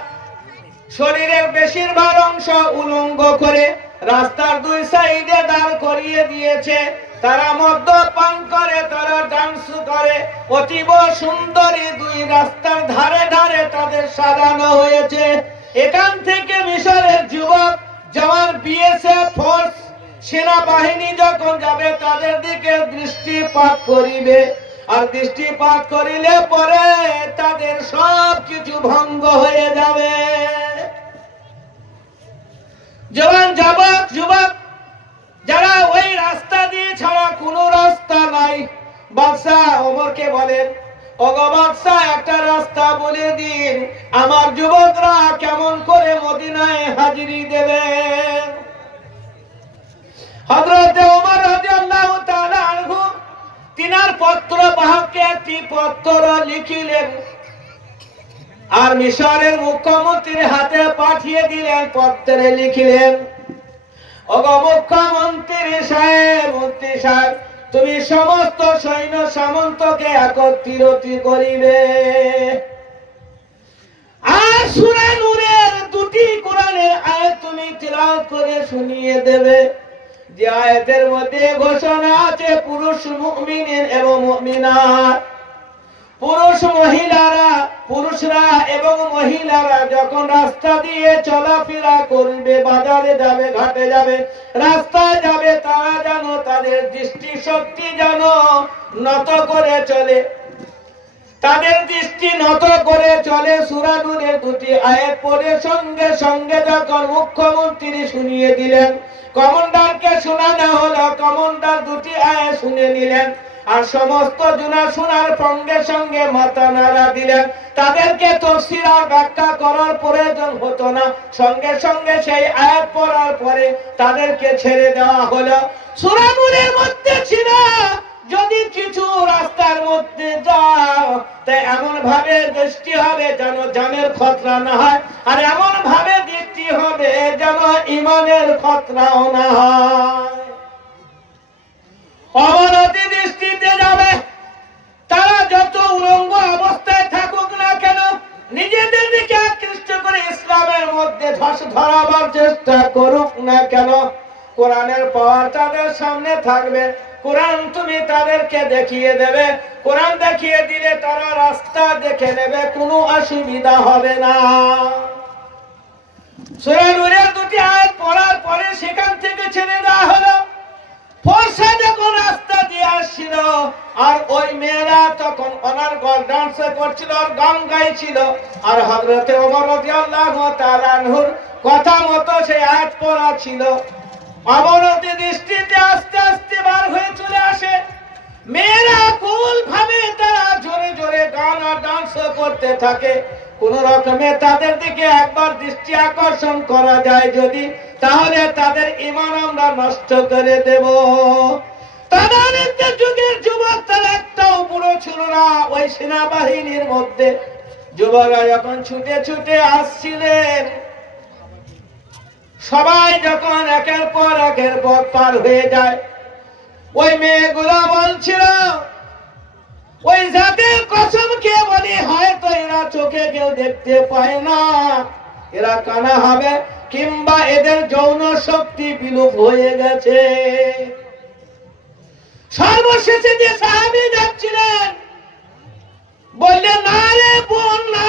শরীরের বেশিরভাগ অংশ উলঙ্গ করে রাস্তার দুই সাইডে দাঁড় করিয়ে দিয়েছে। তারা মদ্যপান করে, তারা ডান্স করে, অতীব সুন্দরী দুই রাস্তার ধারে ধারে তাদের সাজানো হয়েছে। এখান থেকে মিশরের যুবক জওয়ান বিএসএফ ফোর্স সেনাবাহিনী যখন যাবে তাদের দিকে দৃষ্টিপাত করিবে, আর দৃষ্টিপাত করিলে পরে তাদের সব কিছু ভঙ্গ হয়ে যাবে। জওয়ান যুবক যারা ওই রাস্তা দিয়ে ছাড়া কোনো রাস্তা নাই, বাদশা ওমরকে বলেন, ওগো বাদশা একটা রাস্তা বলে দিন, আমার যুবকরা কেমন করে মদিনায় হাজিরি দেবে। হযরত ওমর রাদিয়াল্লাহু তাআলা আনহু তিনার পত্র বাহককে একটি পত্র লিখিলেন, আর মিশরের মুখ্যমন্ত্রীর হাতে পাঠিয়ে দিলেন। পত্রে লিখিলেন, ওগো মুখ্যমন্ত্রী সাহেব, মন্ত্রী সাহেব, তুমি সমস্ত সৈন্য সামন্তকে একত্রিত করিবে, আর সূরা নূরের দুটি কোরআনের আয়াত তুমি তিলাওয়াত করে শুনিয়ে দেবে, যে আয়াতের মধ্যে ঘোষণা আছে পুরুষ মুমিন এবং মুমিনাত, পুরুষরা এবং মহিলারা যখন রাস্তা দিয়ে চলাফেরা করবে, বাজারে যাবে, ঘাটে যাবে, রাস্তায় যাবে, তারা যেন তাদের দৃষ্টি শক্তি যেন নত করে চলে, তাদের দৃষ্টি নত করে চলে। সূরা নূরের দুটি আয়াত পড়ে সঙ্গে সঙ্গে যখন মুখ্যমন্ত্রী শুনিয়ে দিলেন, কমান্ডারকে শোনানো হলো, কমান্ডার দুটি আয়াত শুনে নিলেন, আর সমস্ত জুনা শোনার সঙ্গে সঙ্গে মাথা নাড়া দিলেন। তাদেরকে তাফসীর আর ব্যাখ্যা করার প্রয়োজন হতো না, সঙ্গে সঙ্গে সেই আয়াত পড়ার পরে তাদেরকে ছেড়ে দেওয়া হলো। সূরা নূরের মধ্যে ছিল, যদি কিছু রাস্তার মধ্যে যাও তাই এমন ভাবে দৃষ্টি হবে যেন জানের খতরা না হয়, আর এমন ভাবে দৃষ্টি হবে যেন ঈমানের খতরাও না হয়। অবনতি দৃষ্টিতে যাবে, তারা যত উলঙ্গ অবস্থায় থাকুক না কেন, নিজেদের দিকে আকৃষ্ট করে ইসলামের মধ্যে ধরাবার চেষ্টা করুক না কেন, কোরআনের পাওয়ার তাদের সামনে থাকবে। কোরআন তুমি তাদেরকে দেখিয়ে দেবে, কোরআন দেখিয়ে দিলে তারা রাস্তা দেখে নেবে, কোনো অসুবিধা হবে না। সূরা নূরের দুটি আয়াত পড়ার পরে সেখান থেকে ছেড়ে দেওয়া হলো। ফর্সা যখন রাস্তা দিয়ে আসছিল, আর ওই মেয়েরা তখন ওনার ডান্স করছিল, আর গান গাইছিল, আর হযরত ওমর রাদিয়াল্লাহু তাআলা আনহুর কথা মতো সেই আয়াত পড়া ছিল। অবনতি দৃষ্টিতে আস্তে আস্তে বার হয়ে চলে আসে। মেয়েরা কুল ভাবে তারা জোরে জোরে গান আর ডান্স করতে থাকে। কোন রকমে তাদের দিকে একবার দৃষ্টি আকর্ষণ করা যায় যদি, তাহলে তাদের ঈমান আমরা নষ্ট করে দেব। তাদের যুগের যুবক তারা একটাও বুড়ো ছিল না। ওই সেনাবাহিনীর মধ্যে যুবকরা যখন ছুটে ছুটে আসছিলেন, সবাই যখন একের পর পার হয়ে যায়, ওই মেয়েগুলো বলছিল, ওই জাতের কসম খেয়ে বলি, হয়তো এরা চোখে কেউ দেখতে পায় না, এরা কানা হবে, কিংবা এদের যৌন শক্তি বিলোপ হয়ে গেছে। সর্বশেষে যে সাহাবী যাচ্ছিলেন বললেন, না রে বোন না,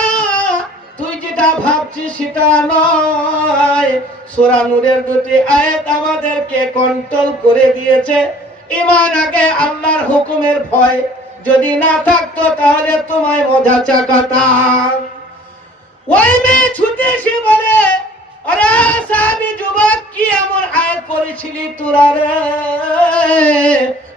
তুই যেটা ভাবছিস সেটা নয়। সূরা নূরের 2টি আয়াত আমাদেরকে কন্ট্রোল করে দিয়েছে। ঈমান আগে আল্লাহর হুকুমের ভয় যদি না থাকতো তাহলে তোমায় মজা চাকাতাম। ওই মেয়ে ছুটে এসে বলে, আরে সাহাবী যুবক, কি এমন আয়াত পড়েছিলি তোরা রে?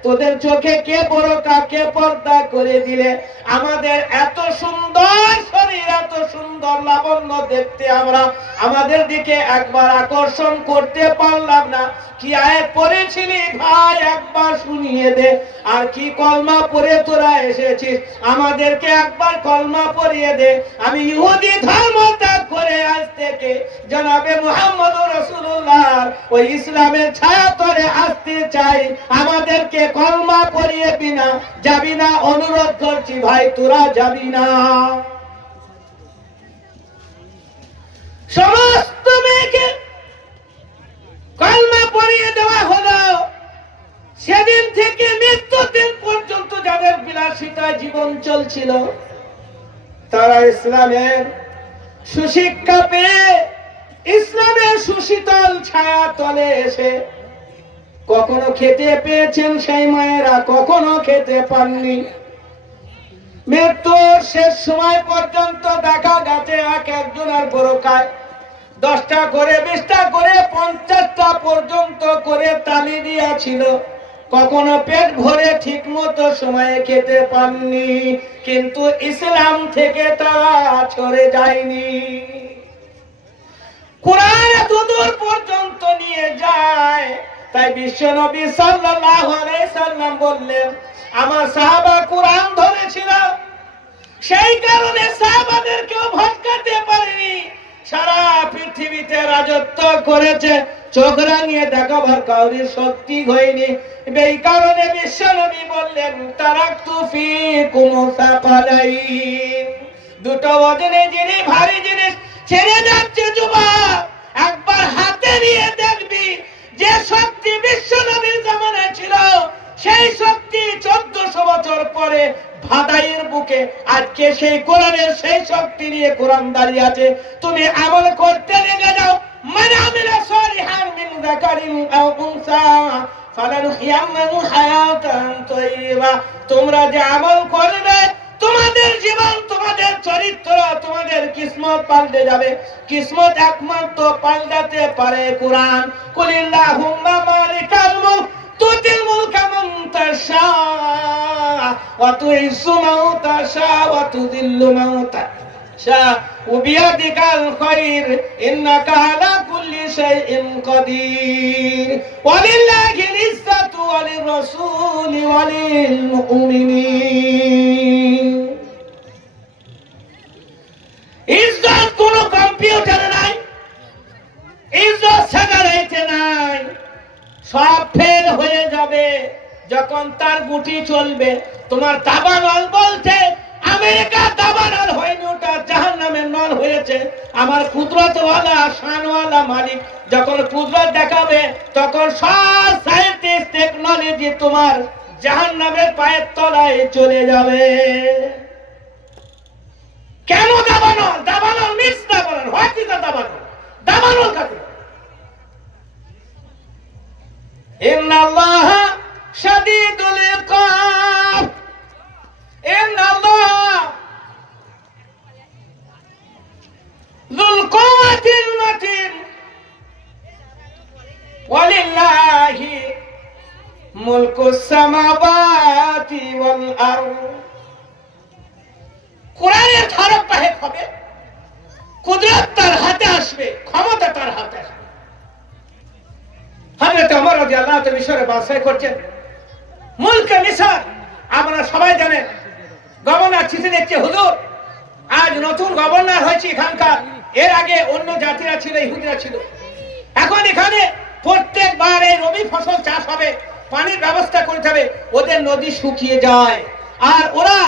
তোদের চোখে কে পরকা, কে পর্দা করে দিলে? আমাদের এত সুন্দর শরীর, এত সুন্দর লাবণ্য দেখতে আমরা আমাদের দিকে একবার আকর্ষণ করতে পারলাম না। কি আয়াত পড়েছিলি ভাই, একবার শুনিয়ে দে। আর কি কলমা পড়ে তোরা এসেছিস, আমাদেরকে একবার কলমা পড়িয়ে দে। আমি ইহুদি ধর্ম ত্যাগ করে আজ থেকে জনাবে মুহাম্মদুর রাসূলুল্লাহ ওই ইসলামের ছায়া তলে আসতে চাই, আমাদেরকে কলমা পড়িয়ে বিনা যাবি না, অনুরোধ করছি ভাই, তোরা যাবি না। সমস্ত মেয়েকে কলমা পড়িয়ে দেওয়া হলো। সেদিন থেকে মৃত্যুর দিন পর্যন্ত যাদের বিলাসিতায় জীবন চলছিল, তারা ইসলামের সুশিক্ষা পেয়ে ইসলামের সুশীতল ছায়া তলে এসে কখনো খেতে পেয়েছেন সেই মায়েরা, কখনো খেতে পাননি। মৃত্যুর শেষ সময় পর্যন্ত দেখা গেছে এক একজনের বোরকায় 10টা করে, 20টা করে, 50টা পর্যন্ত করে তালি দিয়েছিল। কখনো পেট ভরে ঠিক মতো সময়ে খেতে পাননি, কিন্তু ইসলাম থেকে তারা সরে যায়নি। কোরআন এতদূর পর্যন্ত নিয়ে যায়। তাই বিশ্বনবী সাল্লাল্লাহু আলাইহি সাল্লাম বললেন, আমার সাহাবা কোরআন ধরেছিল, সেই কারণে সাহাবাদেরকেও ভটকাতে পারেনি। সারা পৃথিবীতে রাজত্ব করেছে, চোখ রাঙিয়ে দেখাবার কাউরির শক্তি হয়নি। এই কারণে বিশ্বনবী বললেন, তারাকতু ফীকুম সাকালাইন, দুটো ওজনে জিনিস, ভারী জিনিস ছেড়ে যাচ্ছে যুবক। একবার হাতে নিয়ে দেখবি যে শক্তি বিশ্বনবীর জামানায় ছিল, সেই শক্তি 1400 বছর পরে ভাদাইয়ের বুকে আজকে সেই কোরআনের সেই শক্তি নিয়ে কোরআন দাঁড়িয়ে আছে। তুমি আমল করতে লেগে যাও। মান আমিলা সালিহান মিন যাকারিন আও উনসা ফালানুহইয়ান্নাহু হায়াতান তাইয়্যিবা, তোমরা যে আমল করবে তোমাদের জীবন, তোমাদের চরিত্র, তোমাদের কিসমত পাল্টে যাবে। কিসমত একমাত্র পাল্টাতে পারে কোরআন। কুলিল্লাহুম্মা মালিকাল মুলক তুতিল মুলকা মান তাশা ওয়া তুইজ্জু মান তাশা ওয়া তুযিল্লু মান তাশা ওয়া বিয়াদিকাল খায়র ইন্নাকা আলা কুল্লি শাইইন কাদির ওয়ালিল্লাহিল ইজ্জাতু ওয়ালির রাসূলি ওয়ালিল মুমিনিন। ইজ্জত কোন কম্পিউটারে নাই, ইজ্জত সেখানে নাই। সব ফেল হয়ে যাবে যখন তার গুটি চলবে। তোমার দাবানল বলছে আমেরিকা দাবানল হয়নি, ওটা জাহান্নামের নল হয়েছে। আমার কুদরতওয়ালা শানওয়ালা মালিক যখন কুদরত দেখাবে, তখন সব সায়েন্টিস্ট টেকনোলজি তোমার জাহান্নামের পায়ের তলায় চলে যাবে। কেন দাবানল? দাবানল মিস দাবানল, হোয়াট ইজ দ্য দাবানল? দাবানল কাকে? ইন্নাল্লাহা শাদীদুল ইকাব, ইন্নাল্লাহা যুল কুওয়াতিল মাতিন, ওয়ালিল্লাহি মুলকুস সামাওয়াতি ওয়াল আরদ। কোরআনের ধারক বাহক হবে, কুদরত তার হাতে আসবে, ক্ষমতা তার হাতে আসবে। হযরত ওমর রাদিয়াল্লাহু তাআলা মিশরে বাদশাহী করছেন, মুলকে মিশর। আপনারা সবাই জানেন গভর্নর চিঠি লিখছে, হুজুর আজ নতুন গভর্নর হয়েছে এখানকার। এর আগে অন্য জাতিরা ছিল, ইহুদিরা ছিল। এখন এখানে প্রত্যেকবার এই রবি ফসল চাষ হবে, পানির ব্যবস্থা করতে হবে। ওদের নদী শুকিয়ে যায়, আর ওরা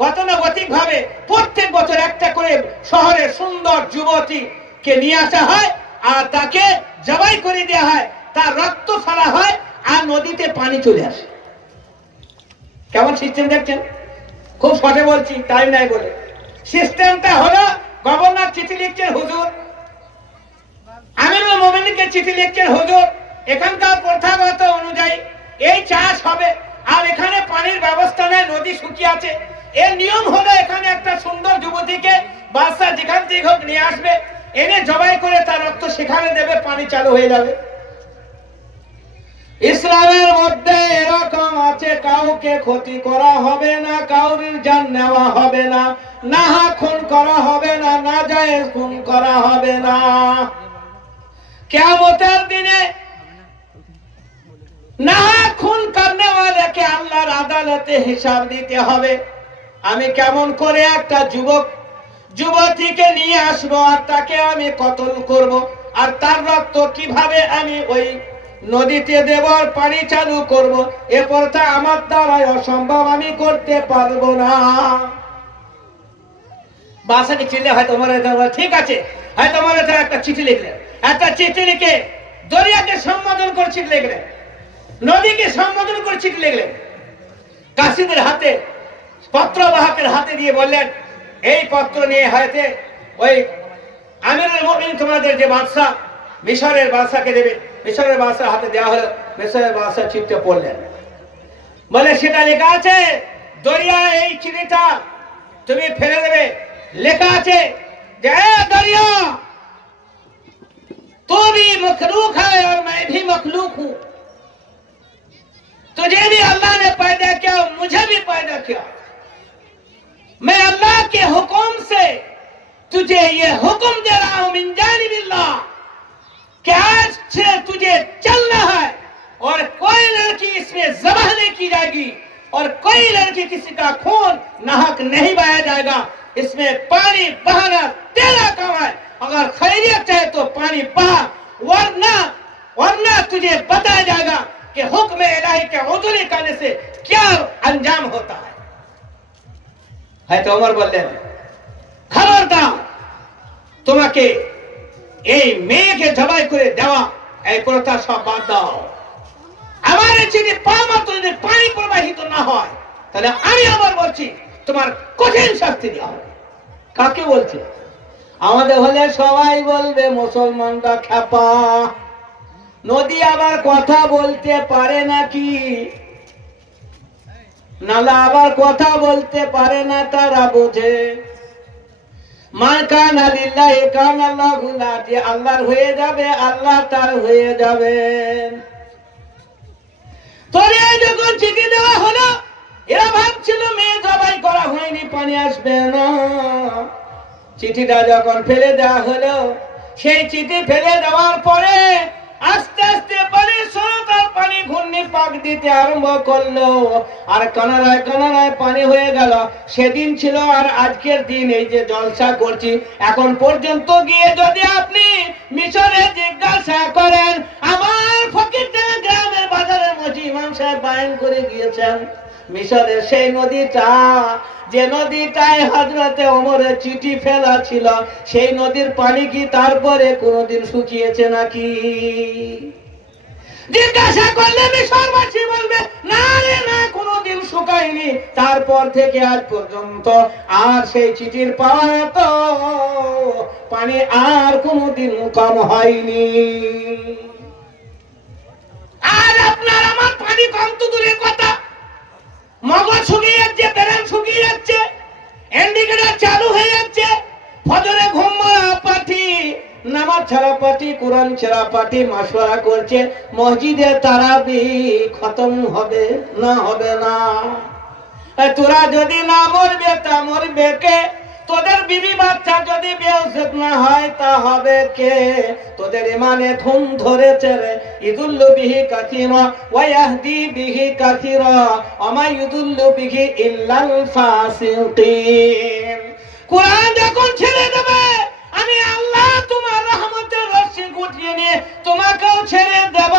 গতানুগতিক ভাবে প্রত্যেক বছর একটা করে শহরের সুন্দর যুবতীকে নিয়ে আসা হয় আর তাকে জবাই করে দেওয়া হয়, তার রক্ত ফেলা হয় আর নদীতে পানি চলে আসে। কেমন সিস্টেম দেখছেন? খুব শর্টে বলছি, টাইম নাই বলে। সিস্টেমটা হলো, গভর্নর চিঠি লিখছেন, হুজুর আমিরুল মুমিনিনকে চিঠি লিখছেন, হুজুর এখানকার প্রথাগত অনুযায়ী এই চাষ হবে আর এখানে পানির ব্যবস্থা নেই, নদী শুকিয়ে আছে। এর নিয়ম হলো এখানে একটা সুন্দর যুবতীকে বাদশা যেখান থেকে হোক নিয়ে আসবে, এনে জবাই করে তার রক্ত সেখানে দেবে, পানি চালু হয়ে যাবে। ইসলামের মধ্যে এরকম আছে, কাউকে ক্ষতি করা হবে না, কাউরির জান নেওয়া হবে না, নাহা খুন করা হবে না, না যায় খুন করা হবে না। কিয়ামতের দিনে নাহা খুন করনে ওয়ালাকে আল্লাহর আদালতে হিসাব দিতে হবে। আমি কেমন করে একটা যুবতীকে নিয়ে আসবো আর তাকে আমি কতল করব, আর তার রক্ত কিভাবে আমি ওই নদীতে দেব আর পানি চালু করব, এ প্রথা আমার দ্বারাই অসম্ভব, আমি করতে পারবো না। বাসাকে চিনলে হয়তো মনে ঠিক আছে, হয়তো মনে একটা চিঠি লিখলেন, একটা চিঠি লিখে দরিয়াকে সম্বোধন করে চিঠি লিখলেন, নদীকে সম্বোধন করে চিঠি লিখলেন, কাসিদের হাতে পত্রবাহকের হাতে দিয়ে বললেন, এই পত্র নিয়ে হয়তো ওই আমিরুল মুমিনিন তোমাদের যে বাদশা মিশরের বাদশাকে দেবে। মিশরের বাদশার হাতে দেওয়া হলো, মিশরের বাদশা চিঠিটা পড়লেন, বলে সেটা লেখা আছে দরিয়া, এই চিঠিটা তুমি ফেলে দেবে। লেখা আছে যে दरिया तू भी मखलूक है और मैं भी मखलूक हूं, तुझे भी अल्लाह ने पैदा किया, मुझे भी पैदा किया, मैं अल्लाह के हुक्म से तुझे ये हुक्म दे रहा हूं मिन जानिबिल्लाह कि आज से तुझे चलना है और कोई लड़की इसमें ज़बाह नहीं की जाएगी और कोई लड़की किसी का खून नाहक नहीं बहाया जाएगा। इसमें पानी बहाना तेरा काम है, अगर खैरियत चाहे तो पानी बहा, वरना तुझे बताया जाएगा कि हुक्म इलाही के उदूरी करने से क्या अंजाम होता है। तो उमर বললেন, খবরদার তোমাকে এই মেয়েকে জবাই করে দেওয়া এই প্রথা সব বাদ দাও। আমার যদি পা মাত্র যদি পানি প্রবাহিত না হয় তাহলে আমি আবার বলছি তোমার কঠিন শাস্তি দেওয়া হবে। কাকে বলছে? আমাদের হলে সবাই বলবে মুসলমানরা খেপা, নদী আবার কথা বলতে পারে নাকি, নালা আবার কথা বলতে পারে না, তারা বোঝে মান কানা লিল্লাহি কানা আল্লাহু লা, যে আল্লাহর হয়ে যাবে আল্লাহ তার হয়ে যাবেন। তোরে যখন চিঠি দেওয়া হলো, এরা ভাবছিল মেয়ে জবাই করা হয়নি, পানি আসবে না। চিঠিটা যখন ফেলে দেওয়া হলো, সেই চিঠি ফেলে দেওয়ার পরে আস্তে আস্তে পানির স্রোত আর পানি ঘূর্ণি পাক দিতে আরম্ভ করলো, আর কানারায় কানারায় পানি হয়ে গেল। সেদিন ছিল আর আজকের দিন এই যে জলসা করছি, এখন পর্যন্ত গিয়ে যদি আপনি মিশরে জিজ্ঞাসা করেন, আমার ফকিরটাঙ্গা গ্রামের বাজারের মধ্যে ইমাম সাহেব বায়ান করে গিয়েছেন মিশরের সেই নদীটা, যে নদীটায় হযরতে ওমরের চিঠি ফেলা ছিল, সেই নদীর পানি কি তারপরে কোনোদিন শুকিয়েছে নাকি? জিজ্ঞাসা করলে মিশরবাসী বলবে না রে না, কোনোদিন শুকায়নি। তারপর থেকে আজ পর্যন্ত আর সেই চিঠির পাওয়া তো পানি আর কোনোদিন কম হয়নি। আর আপনার আমার পানি কম তো দূরের কথা, মগজ শুকিয়ে যাচ্ছে, ব্রেন শুকিয়ে যাচ্ছে, ইন্ডিকেটর চালু হয়ে যাচ্ছে, ফজরে ঘুম মারা পাঠি, নামাজ ছাড়া পাঠি, কোরআন ছাড়া পাঠি মাশওয়ারা করছে মসজিদে তারাবিহ খতম হবে না হবে না। তোরা যদি না মরবে তা মরবে কে? তোদের বিবি বাচ্চা যদি বেউসেত না হয় তা হবে কে? তোদের ইমানে ঘুম ধরেছে রে। ইদুল্লু বিহি কাসীরা ওয়া ইয়াহদি বিহি কাসীরা ওয়া মা ইদুল্লু বিহি ইল্লাল ফাসিকিন। কোরআন যখন ছেড়ে দেবে, আমি আল্লাহ তোমার রহমতের রশি গুটিয়ে নিয়ে তোমাকেও ছেড়ে দেব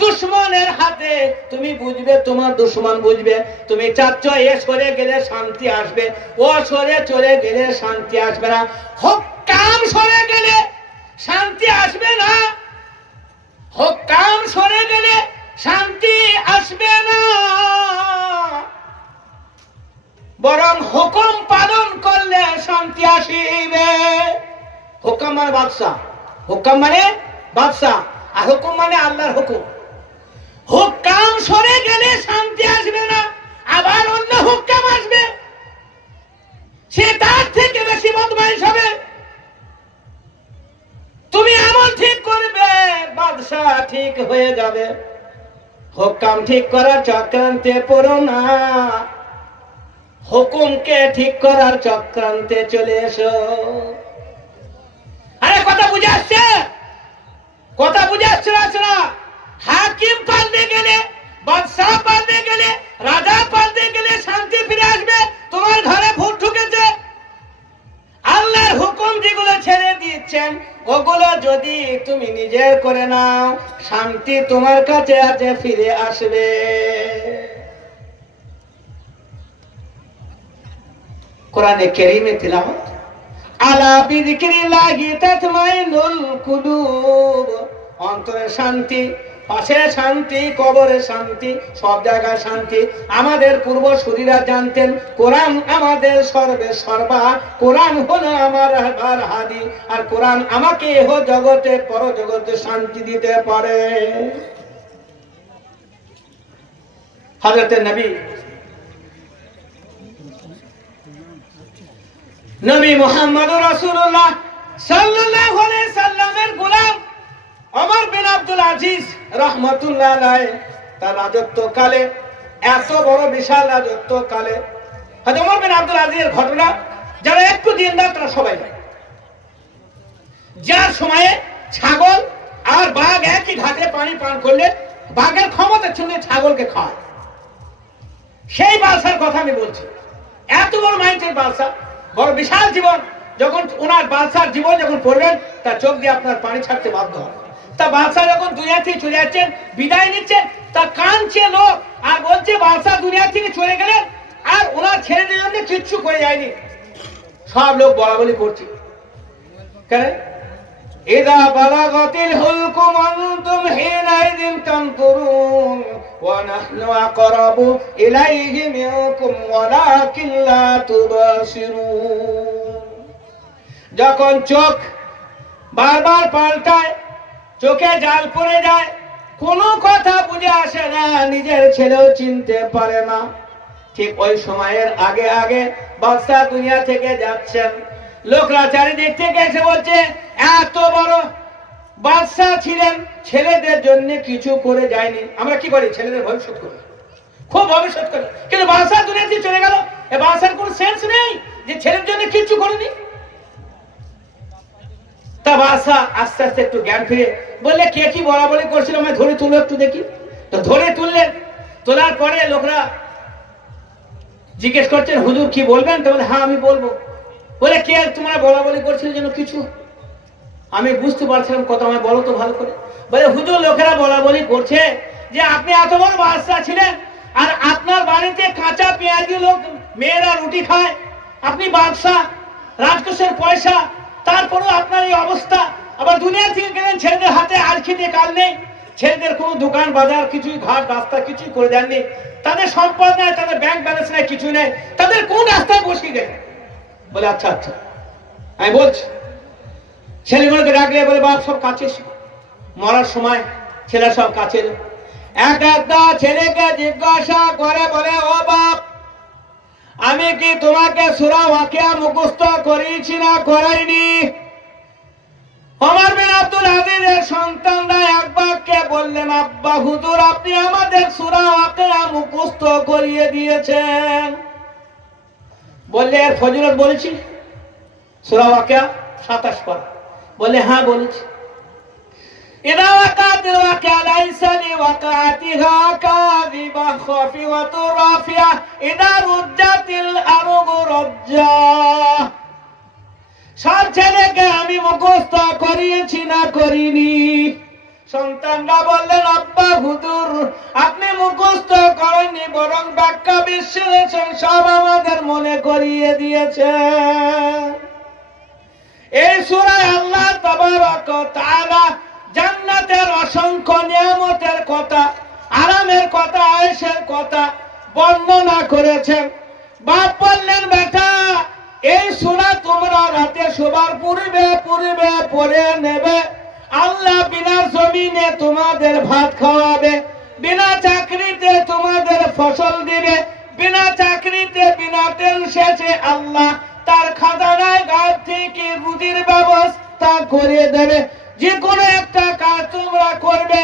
দুশমনের হাতে। তুমি বুঝবে, তোমার দুশমন বুঝবে। তুমি চাচ্ছ এ সরে গেলে শান্তি আসবে, ও সরে চলে গেলে শান্তি আসবে না। হুক্কাম সরে গেলে শান্তি আসবে না, হুক্কাম সরে গেলে শান্তি আসবে না, বরং হুকুম পালন করলে শান্তি আসিবে। হুকুম মানে বাদশাহ, হুকুম মানে বাদশাহ, আর হুকুম মানে আল্লাহর হুকুম। হুকুম সরে গেলে শান্তি আসবে না, আবার অন্য হুকুম আসবে, সে তার থেকে বেশি বদমাইশ হবে। তুমি আমল ঠিক করবে, বাদশাহ ঠিক হয়ে যাবে। হুকুম ঠিক করার চক্রান্তে পড়ো না, হুকুমকে ঠিক করার চক্রান্তে চলে এসো। আরে কথা বুঝে আসছে? কথা বুঝে আসছে না? হাকিম পাল্টে গেলে, বাদশাহ পাল্টে গেলে, রাজা পাল্টে গেলে শান্তি ফিরে আসবে। তোমার ঘরে ভূত ঢুকেছে, আল্লাহর হুকুম যেগুলো ছেড়ে দিচ্ছেন ওগুলো যদি তুমি নিজের করে নাও, শান্তি তোমার কাছে আছে, ফিরে আসবে। কোরআনে কারীমে তিলাওয়াত, আলা বিযিক্রিল্লাহি তাতমাইনুল কুলুব। অন্তরে শান্তি, পাশে শান্তি, কবরে শান্তি, সব জায়গায় শান্তি। আমাদের পূর্বসূরীরা জানতেন কোরআন আমাদের সর্বে সর্বা, কোরআন হলো আমার হাদি, আর কোরআন আমাকে এহ জগতে পর জগতে শান্তি দিতে পারে। হযরত নবী মুহাম্মদুর রাসূলুল্লাহ সাল্লাল্লাহু আলাইহি সাল্লামের গোলাম ওমর বিন আব্দুল আজিজ রাহমাতুল্লাহ আলাইহি, তার রাজত্বকালে, এত বড় বিশাল রাজত্বকালে হযরত ওমর বিন আব্দুল আজিজের ঘটনা যারা একটু দিনদার তারা সবাই জানে। যার সময়ে ছাগল আর বাঘ একই ঘাটে পানি পান করলে বাঘের ক্ষমতা ছিল ছাগলকে খাওয়ায়, সেই বাদশার কথা আমি বলছি। এত বড় মাইন্ডের বাদশা, বড় বিশাল জীবন। যখন ওনার বাদশার জীবন যখন পড়বেন, তার চোখ দিয়ে আপনার পানি ছাড়তে বাধ্য হবে। তা বাদশা যখন দুনিয়া থেকে চলে যাচ্ছেন, বিদায় নিচ্ছেন, তা কাঁদছে লোক আর বলছে বাদশা দুনিয়া থেকে চলে গেলেন আর ওনার ছেলেদের জন্য কিচ্ছু করে যায়নি। সব লোক বলা বলি করছে, কেন? ইদা বালাগাতিল হুলকুম আনতুম হিনাইযিন তানতুরুন ওয়া নাহনু আকরাবু ইলাইহি মিনকুম ওয়ালাকিন লা তুবাসিরুন। যখন চোখ বারবার পাল্টায়, চোখে জাল পড়ে যায়, কোনো কথা বুঝে আসে না, নিজের ছেলেও চিনতে পারে না, ঠিক ওই সময়ের আগে আগে বাদশা দুনিয়া থেকে যাচ্ছেন। লোকরা চারিদিক থেকে এসে বলছে এত বড় বাদশা ছিলেন, ছেলেদের জন্য কিছু করে যায়নি। আমরা কি করি? ছেলেদের ভবিষ্যৎ করি, খুব ভবিষ্যৎ করি, কিন্তু বাদশা দুনিয়া থেকে চলে গেল, এ বাদশার কোনো সেন্স নেই যে ছেলের জন্য কিছু করেনি। তা বাদশা আস্তে আস্তে একটু জ্ঞান ফিরে বললে, কে কি বলা বলি করছিল আমায় ধরে তুলো একটু দেখি। তো ধরে তুললেন, তোলার পরে লোকরা জিজ্ঞেস করছেন হুজুর কি বলবেন? তো বলে হ্যাঁ আমি বলবো। বলে কে তোমরা বলা বলি করছিল যেন কিছু? আমি বুঝতে পারছিলাম কত, আমায় বলো তো ভালো করে। বলে হুজুর লোকেরা বলা বলি করছে যে আপনি এত বড় বাদশা ছিলেন আর আপনার বাড়িতে কাঁচা পেঁয়াজ দিয়ে লোক মেয়েরা রুটি খায়, আপনি বাদশা, রাজকোষের পয়সা, তারপরেও আপনার এই অবস্থা। আবার দুনিয়া থেকে গেলেন, ছেলেদের হাতে আর খেতে কাল নেই, ছেলেদের কোনো দোকান বাজার কিছুই, ঘাট রাস্তা কিছুই করে দেননি, তাদের সম্পদ নেই, তাদের ব্যাংক ব্যালেন্স নেই, কিছু নেই, তাদের কোন রাস্তায় বসিয়ে গেলেন? বলে আচ্ছা আচ্ছা আমি বলছি। ছেলেগুলোকে ডাকলে বলে বাপ সব কাছে, মরার সময় ছেলে সব কাছে। এক একটা ছেলেকে জিজ্ঞাসা করে বলে ও বাপ, আমি কি তোমাকে সূরা ওয়াকিয়া মুখস্থ করিয়েছি না করাইনি? ওমর বিন আব্দুল আজিজের সন্তানরা এক বাক্যে বললেন আব্বা হুজুর আপনি আমাদের সূরা ওয়াকিয়া মুখস্থ করিয়ে দিয়েছেন। বললে এর ফজিলত বলেছি? সূরা ওয়াকিয়া 27 পারা। বলে হ্যাঁ বলেছি। ইদা ওয়াকাতিল ওয়াকিয়া লাইসা লিওয়াকাতিহা কাযিবা খাফিওয়াতুর রাফিয়া ইদা রুজ্জাতিল আরদু রাজ্জা। সব ছেলেকে আমি মুখস্থ করিয়েছি না করিনি? সন্তানরা বললেন, আব্বা হুজুর আপনি মুখস্থ করেননি, বরং ব্যাখ্যা বিশ্লেষণ সব আমাদের মনে করিয়ে দিয়েছেন। এই সূরায় আল্লাহ তাবারক ওয়া তাআলা জান্নাতের অসংখ্য নিয়ামতের কথা, আরামের কথা, আয়েশের কথা বর্ণনা করেছেন। বাপ বললেন, বেটা এই সূরা তোমরা রাতে শোবার পূর্বে পূর্বে পড়ে নেবে। আল্লাহ বিনা জমিনে তোমাদের ভাত খাওয়াবে, বিনা চাকরিতে তোমাদের ফসল দিবে, বিনা চাকরিতে বিনা টেনশনে আল্লাহ তার খাজানায় গাছ থেকে রুজির ব্যবস্থা করে দেবে। যে কোনো একটা কাজ তোমরা করবে,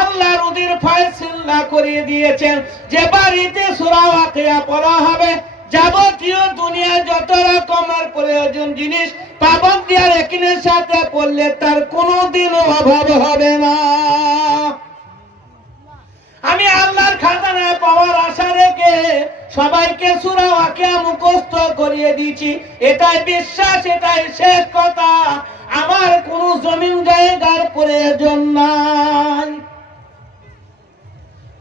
আল্লাহ রুজির ফয়সালা করে দিয়েছেন। যে বাড়িতে সূরা ওয়াকিয়া পড়া হবে, যাবতীয় দুনিয়ার যত রকমের প্রয়োজন জিনিস পাবন্দি আর একিনের সাথে পড়লে তার কোনোদিনও অভাব হবে না। আমি আল্লাহর খাজানায় পাওয়ার আশা রেখে সবাইকে সূরা ওয়াকিয়া মুখস্থ করিয়ে দিয়েছি। এটাই বিশ্বাস, এটাই শেষ কথা। আমার কোনো জমিন জায়গার প্রয়োজন নাই।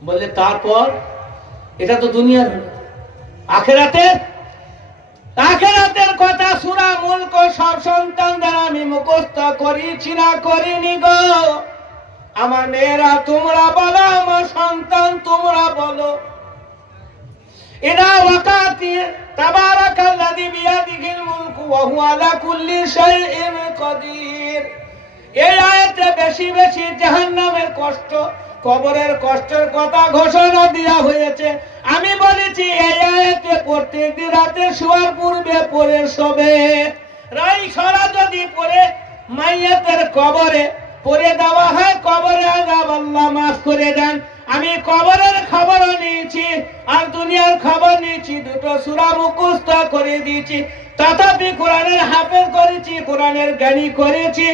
বলে তারপর এটা তো দুনিয়ার, আখিরাতের কথা সূরা মুলক সব সন্তানদের আমি মুখস্থ করিয়েছি না করিনি গো? আমার মেয়েরা তোমরা বলো, আমার সন্তান তোমরা বলো। ইদা ওয়াকাতি তাবারাকাল্লাযী বিয়াদিহিল মুলকু ওয়া হুয়া আলা কুল্লি শাইইন কাদির। এই আয়াতে বেশি বেশি জাহান্নামের কষ্ট, কবরের কষ্টের কথা ঘোষণা দেওয়া হয়েছে। আমি বলেছি এই আয়াতে প্রত্যেকদিন রাতে শোয়ার পূর্বে পড়ে শোবে। রাই সরা যদি পড়ে মাইয়াতের কবরে পড়ে দেওয়া হয়, কবরে আযাব আল্লাহ মাফ করে দেন। আমি কবরের খবরও নিয়েছি আর দুনিয়ার খবর নিয়েছি, দুটো সূরা মুখস্থ করে দিয়েছি। তথাপি কোরআনের হাফেজ করেছি, কোরআনের জ্ঞানী করেছি।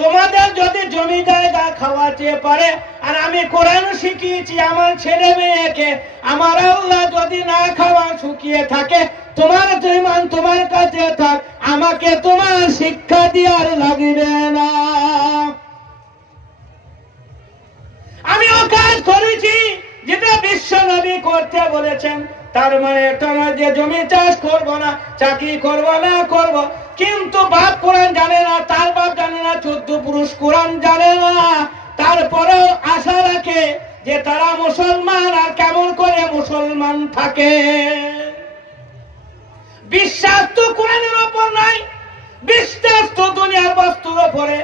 তোমাদের যদি জমি জায়গা খাওয়াতে পারে আর আমি কোরআন শিখিয়েছি আমার ছেলে মেয়েকে, আমার আল্লাহ যদি না খাওয়া শুকিয়ে থাকে, তোমার ঈমান তোমার কাছে থাক, আমাকে তোমার শিক্ষা দেওয়ার লাগবে না। আমিও কাজ করেছি যেটা বিশ্ব নবী করতে বলেছেন। তার মানে এটা নয় যে জমি চাষ করব না, চাকরি করব না, করব। কিন্তু বাপ কোরআন জানে না, তার বাপ জানে না, 14 পুরুষ কোরআন জানে না, তারপরেও আশা রাখে যে তারা মুসলমান, আর কেমন করে মুসলমান থাকে। বিশ্বাস তো কোরআনের উপর নাই, বিশ্বাস তো দুনিয়ার বস্তুর উপরে।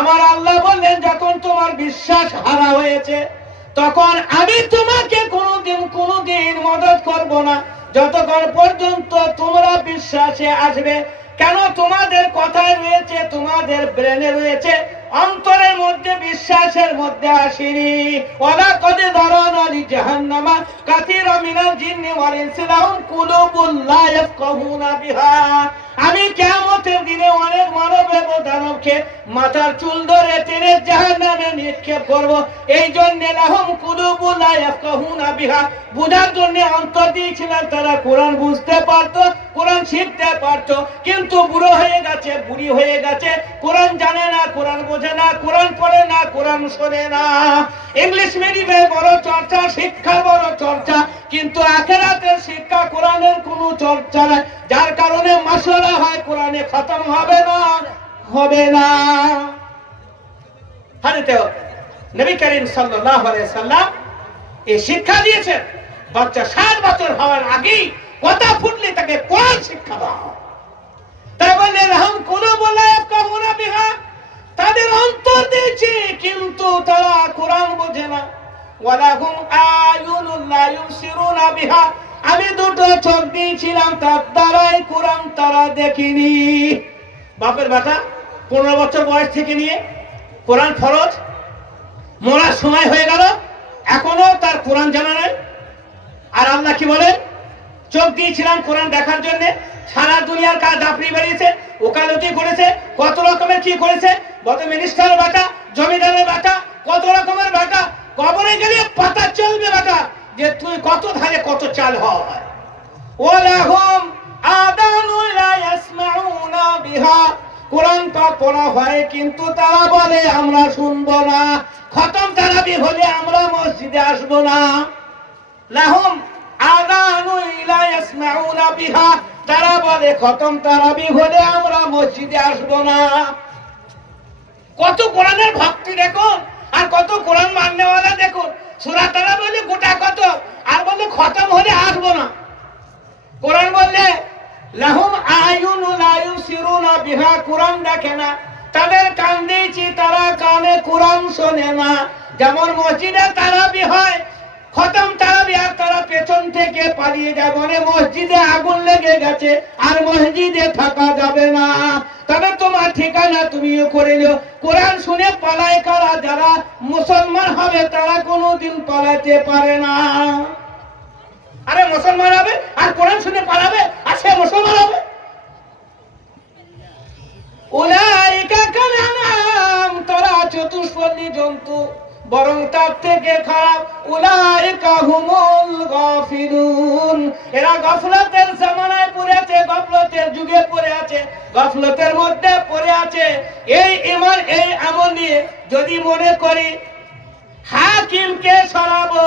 আমার আল্লাহ বললেন, যখন তোমার বিশ্বাস হারা হয়েছে, তখন আমি তোমাকে কোনোদিন মদদ করব না যতক্ষণ পর্যন্ত তোমরা বিশ্বাসে আসবে। কেন? তোমাদের কথায় রয়েছে, তোমাদের ব্রেনে রয়েছে, অন্তরের মধ্যে বিশ্বাসের মধ্যে আসেনি। ওয়ালা কদ দারানা লি জাহান্নামা কাসীরা মিনাল জিন্নি ওয়াল ইনসি লাহুম কুলুবুন লা ইয়াফকাহুনা বিহা। আমি কিয়ামতের দিনে অনেক মানব এবং দানবকে মাথার চুল ধরে টেনে জাহান্নামে নিক্ষেপ করব। এই জন্য লাহুম কুলুবুন লা ইয়াফকাহুনা বিহা, বুঝার জন্য অন্তর দিয়েছিলাম, তারা কোরআন বুঝতে পারতো, কোরআন শিখতে পারতো। কিন্তু বুড়ো হয়ে গেছে, বুড়ি হয়ে গেছে, কোরআন জানে না, কোরআন বোঝে না, কোরআন পড়ে না, কোরআন শোনে না। ইংলিশ মিডিয়ামে বড় চর্চা, শিক্ষার বড় চর্চা, কিন্তু আখিরাতের শিক্ষা কোরআনের কোনো চর্চা নাই। যার কারণে মাসলা হয়, কোরআনে খতম হবে না, হবে না। হযরত নবী করিম সাল্লাল্লাহু আলাইহি সাল্লাম এই শিক্ষা দিয়েছেন, বাচ্চা 7 বছর হওয়ার আগেই কথা ফুটলে তাকে কোরআন শিক্ষা দাও। তাই বলে রহম কুলুবুন লা ইয়াফকাহুনা বিহা, তাদের অন্তর দিয়েছে কিন্তু তারা কোরআন বোঝে না। ওয়ালাহুম আয়ুনুন লা ইউবসিরুনা বিহা, আমি দুটো চোখ দিয়েছিলাম, তার দ্বারাই কোরআন তারা দেখিনি। বাপের বেটা 15 বছর বয়স থেকে নিয়ে কোরআন ফরজ, মরার সময় হয়ে গেল, এখনো তার কোরআন জানা নাই। আর আল্লাহ কি বলেন? চোখ দিয়েছিলাম কোরআন দেখার জন্য, সারা দুনিয়ার কাজ দাপড়ি বেরিয়েছে, ওকালতি করেছে, কত রকমের কি করেছে, বড় মিনিস্টার বেটা, জমিদারের বেটা, কত রকমের বেটা। কবরে গেলে পাতা চলবে বেটা যে তুই কত ধারে কত চাল হয়। ওয়ালাহুম আদানু লা ইয়াসমাউনা বিহা, কোরআন তো পড়া হয় কিন্তু তারা বলে আমরা শুনবো না, খতম তারাবি হলে আমরা মসজিদে আসবো না। লাহুম আযানু লা ইয়াসমাউনা বিহা, তারা বলে খতম তারাবি হলে আমরা মসজিদে আসবো না। কত কোরআনের ভক্তি দেখুন, আর কত কোরআন মাননেওয়ালা দেখুন। সূরা তারা বলে গোটা কত, আর বলে খতম হলে আসবো না। কোরআন বললে লাহুম আয়ুন লা ইউসিরুনা বিহা, কোরআন দেখে না, তাদের কান দিয়েছি তারা কানে কোরআন শোনে না। যেমন মসজিদে তারাবি হয়, খতম তারাবি, আর তারা পেছন থেকে পালিয়ে যায়, মানে মসজিদে আগুন লেগে গেছে আর মসজিদে থাকা যাবে না। তবে তোমার ঠিকানা তুমিও করে নিও। কোরআন শুনে পালায় কারা? যারা মুসলমান হবে তারা কোনোদিন পালাতে পারে না। আরে মুসলমান হবে আর কোরআন শুনে পালাবে, আর সে মুসলমান হবে? উলাইকা কাল আনআম, তারা চতুষ্পদী জন্তু, বরং তার থেকে খারাপ। উলাইকা হুমুল গাফিলুন, এরা গফলতের জামানায় পড়ে আছে, গফলতের যুগে পড়ে আছে, গফলতের মধ্যে পড়ে আছে। এই ঈমান এই আমল নিয়ে যদি মনে করি হাকিমকে সরাবো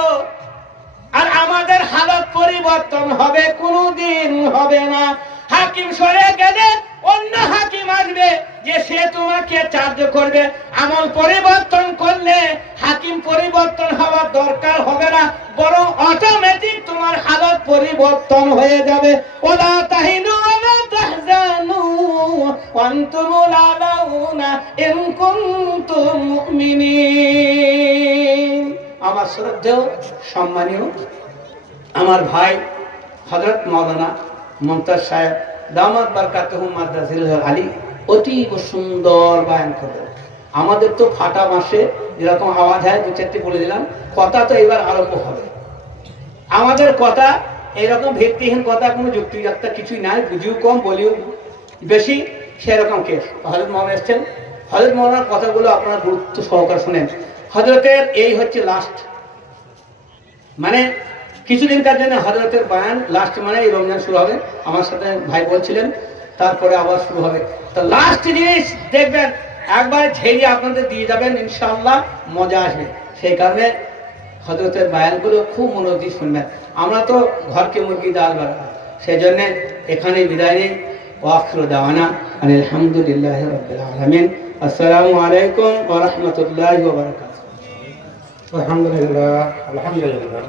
আর আমাদের হালত পরিবর্তন হবে, কোনোদিন হবে না। হাকিম সরে গেলে অন্য হাকিম আসবে, যে সে তোমাকে চার্জ করবে। আমল পরিবর্তন করলে হাকিম পরিবর্তন হওয়ার দরকার হবে না, বরং অটোমেটিক তোমার হালত পরিবর্তন হয়ে যাবে। ওয়ালা তাহিনু ওয়ালা তাহজানু ওয়া আনতুমুল আলাউনা ইন কুনতুম মুমিনিন। আমার শ্রদ্ধেয় সম্মানীয় আমার ভাই হযরত মাওলানা মুমতাজ সাহেব দামাত বারকাতুহু মাদ্রাসাতুল আলী অতি সুন্দর বয়ান করলেন। আমাদের তো ফাটা মাসে যেরকম আওয়াজ হয়, দু চারটি বলে দিলাম, কথা তো এবার আরম্ভ হবে। আমাদের কথা এরকম ভিত্তিহীন কথা, কোনো যুক্তিযুক্ত কিছুই নাই, বুঝিও কম বলিও বেশি, সেরকম কেস। হযরত মাওলানা এসছেন, হযরত মাওলানার কথাগুলো আপনারা গুরুত্ব সহকারে শুনেন। হযরতের এই হচ্ছে লাস্ট, মানে কিছুদিনকার জন্য হযরতের বয়ান লাস্ট, মানে এই রমজান শুরু হবে, আমার সাথে ভাই বলছিলেন, তারপরে আবার শুরু হবে। তো লাস্ট জিনিস দেখবেন, একবার ঝেড়ে আপনাদের দিয়ে যাবেন, ইনশাআল্লাহ মজা আসবে। সেই কারণে হযরতের বয়ানগুলো খুব মনোযোগ দিয়ে শুনবেন। আমরা তো ঘরকে মুরগি ডাল বাড়া, সেই জন্যে এখানেই বিদায় নিই। ওয়া আখিরু দাওয়ানা আলহামদুলিল্লাহি রাব্বিল আলামিন। আসসালামু আলাইকুম ওয়া রাহমাতুল্লাহি ওয়া বারাকাতুহু। আলহামদুলিল্লাহ, আলহামদুলিল্লাহ।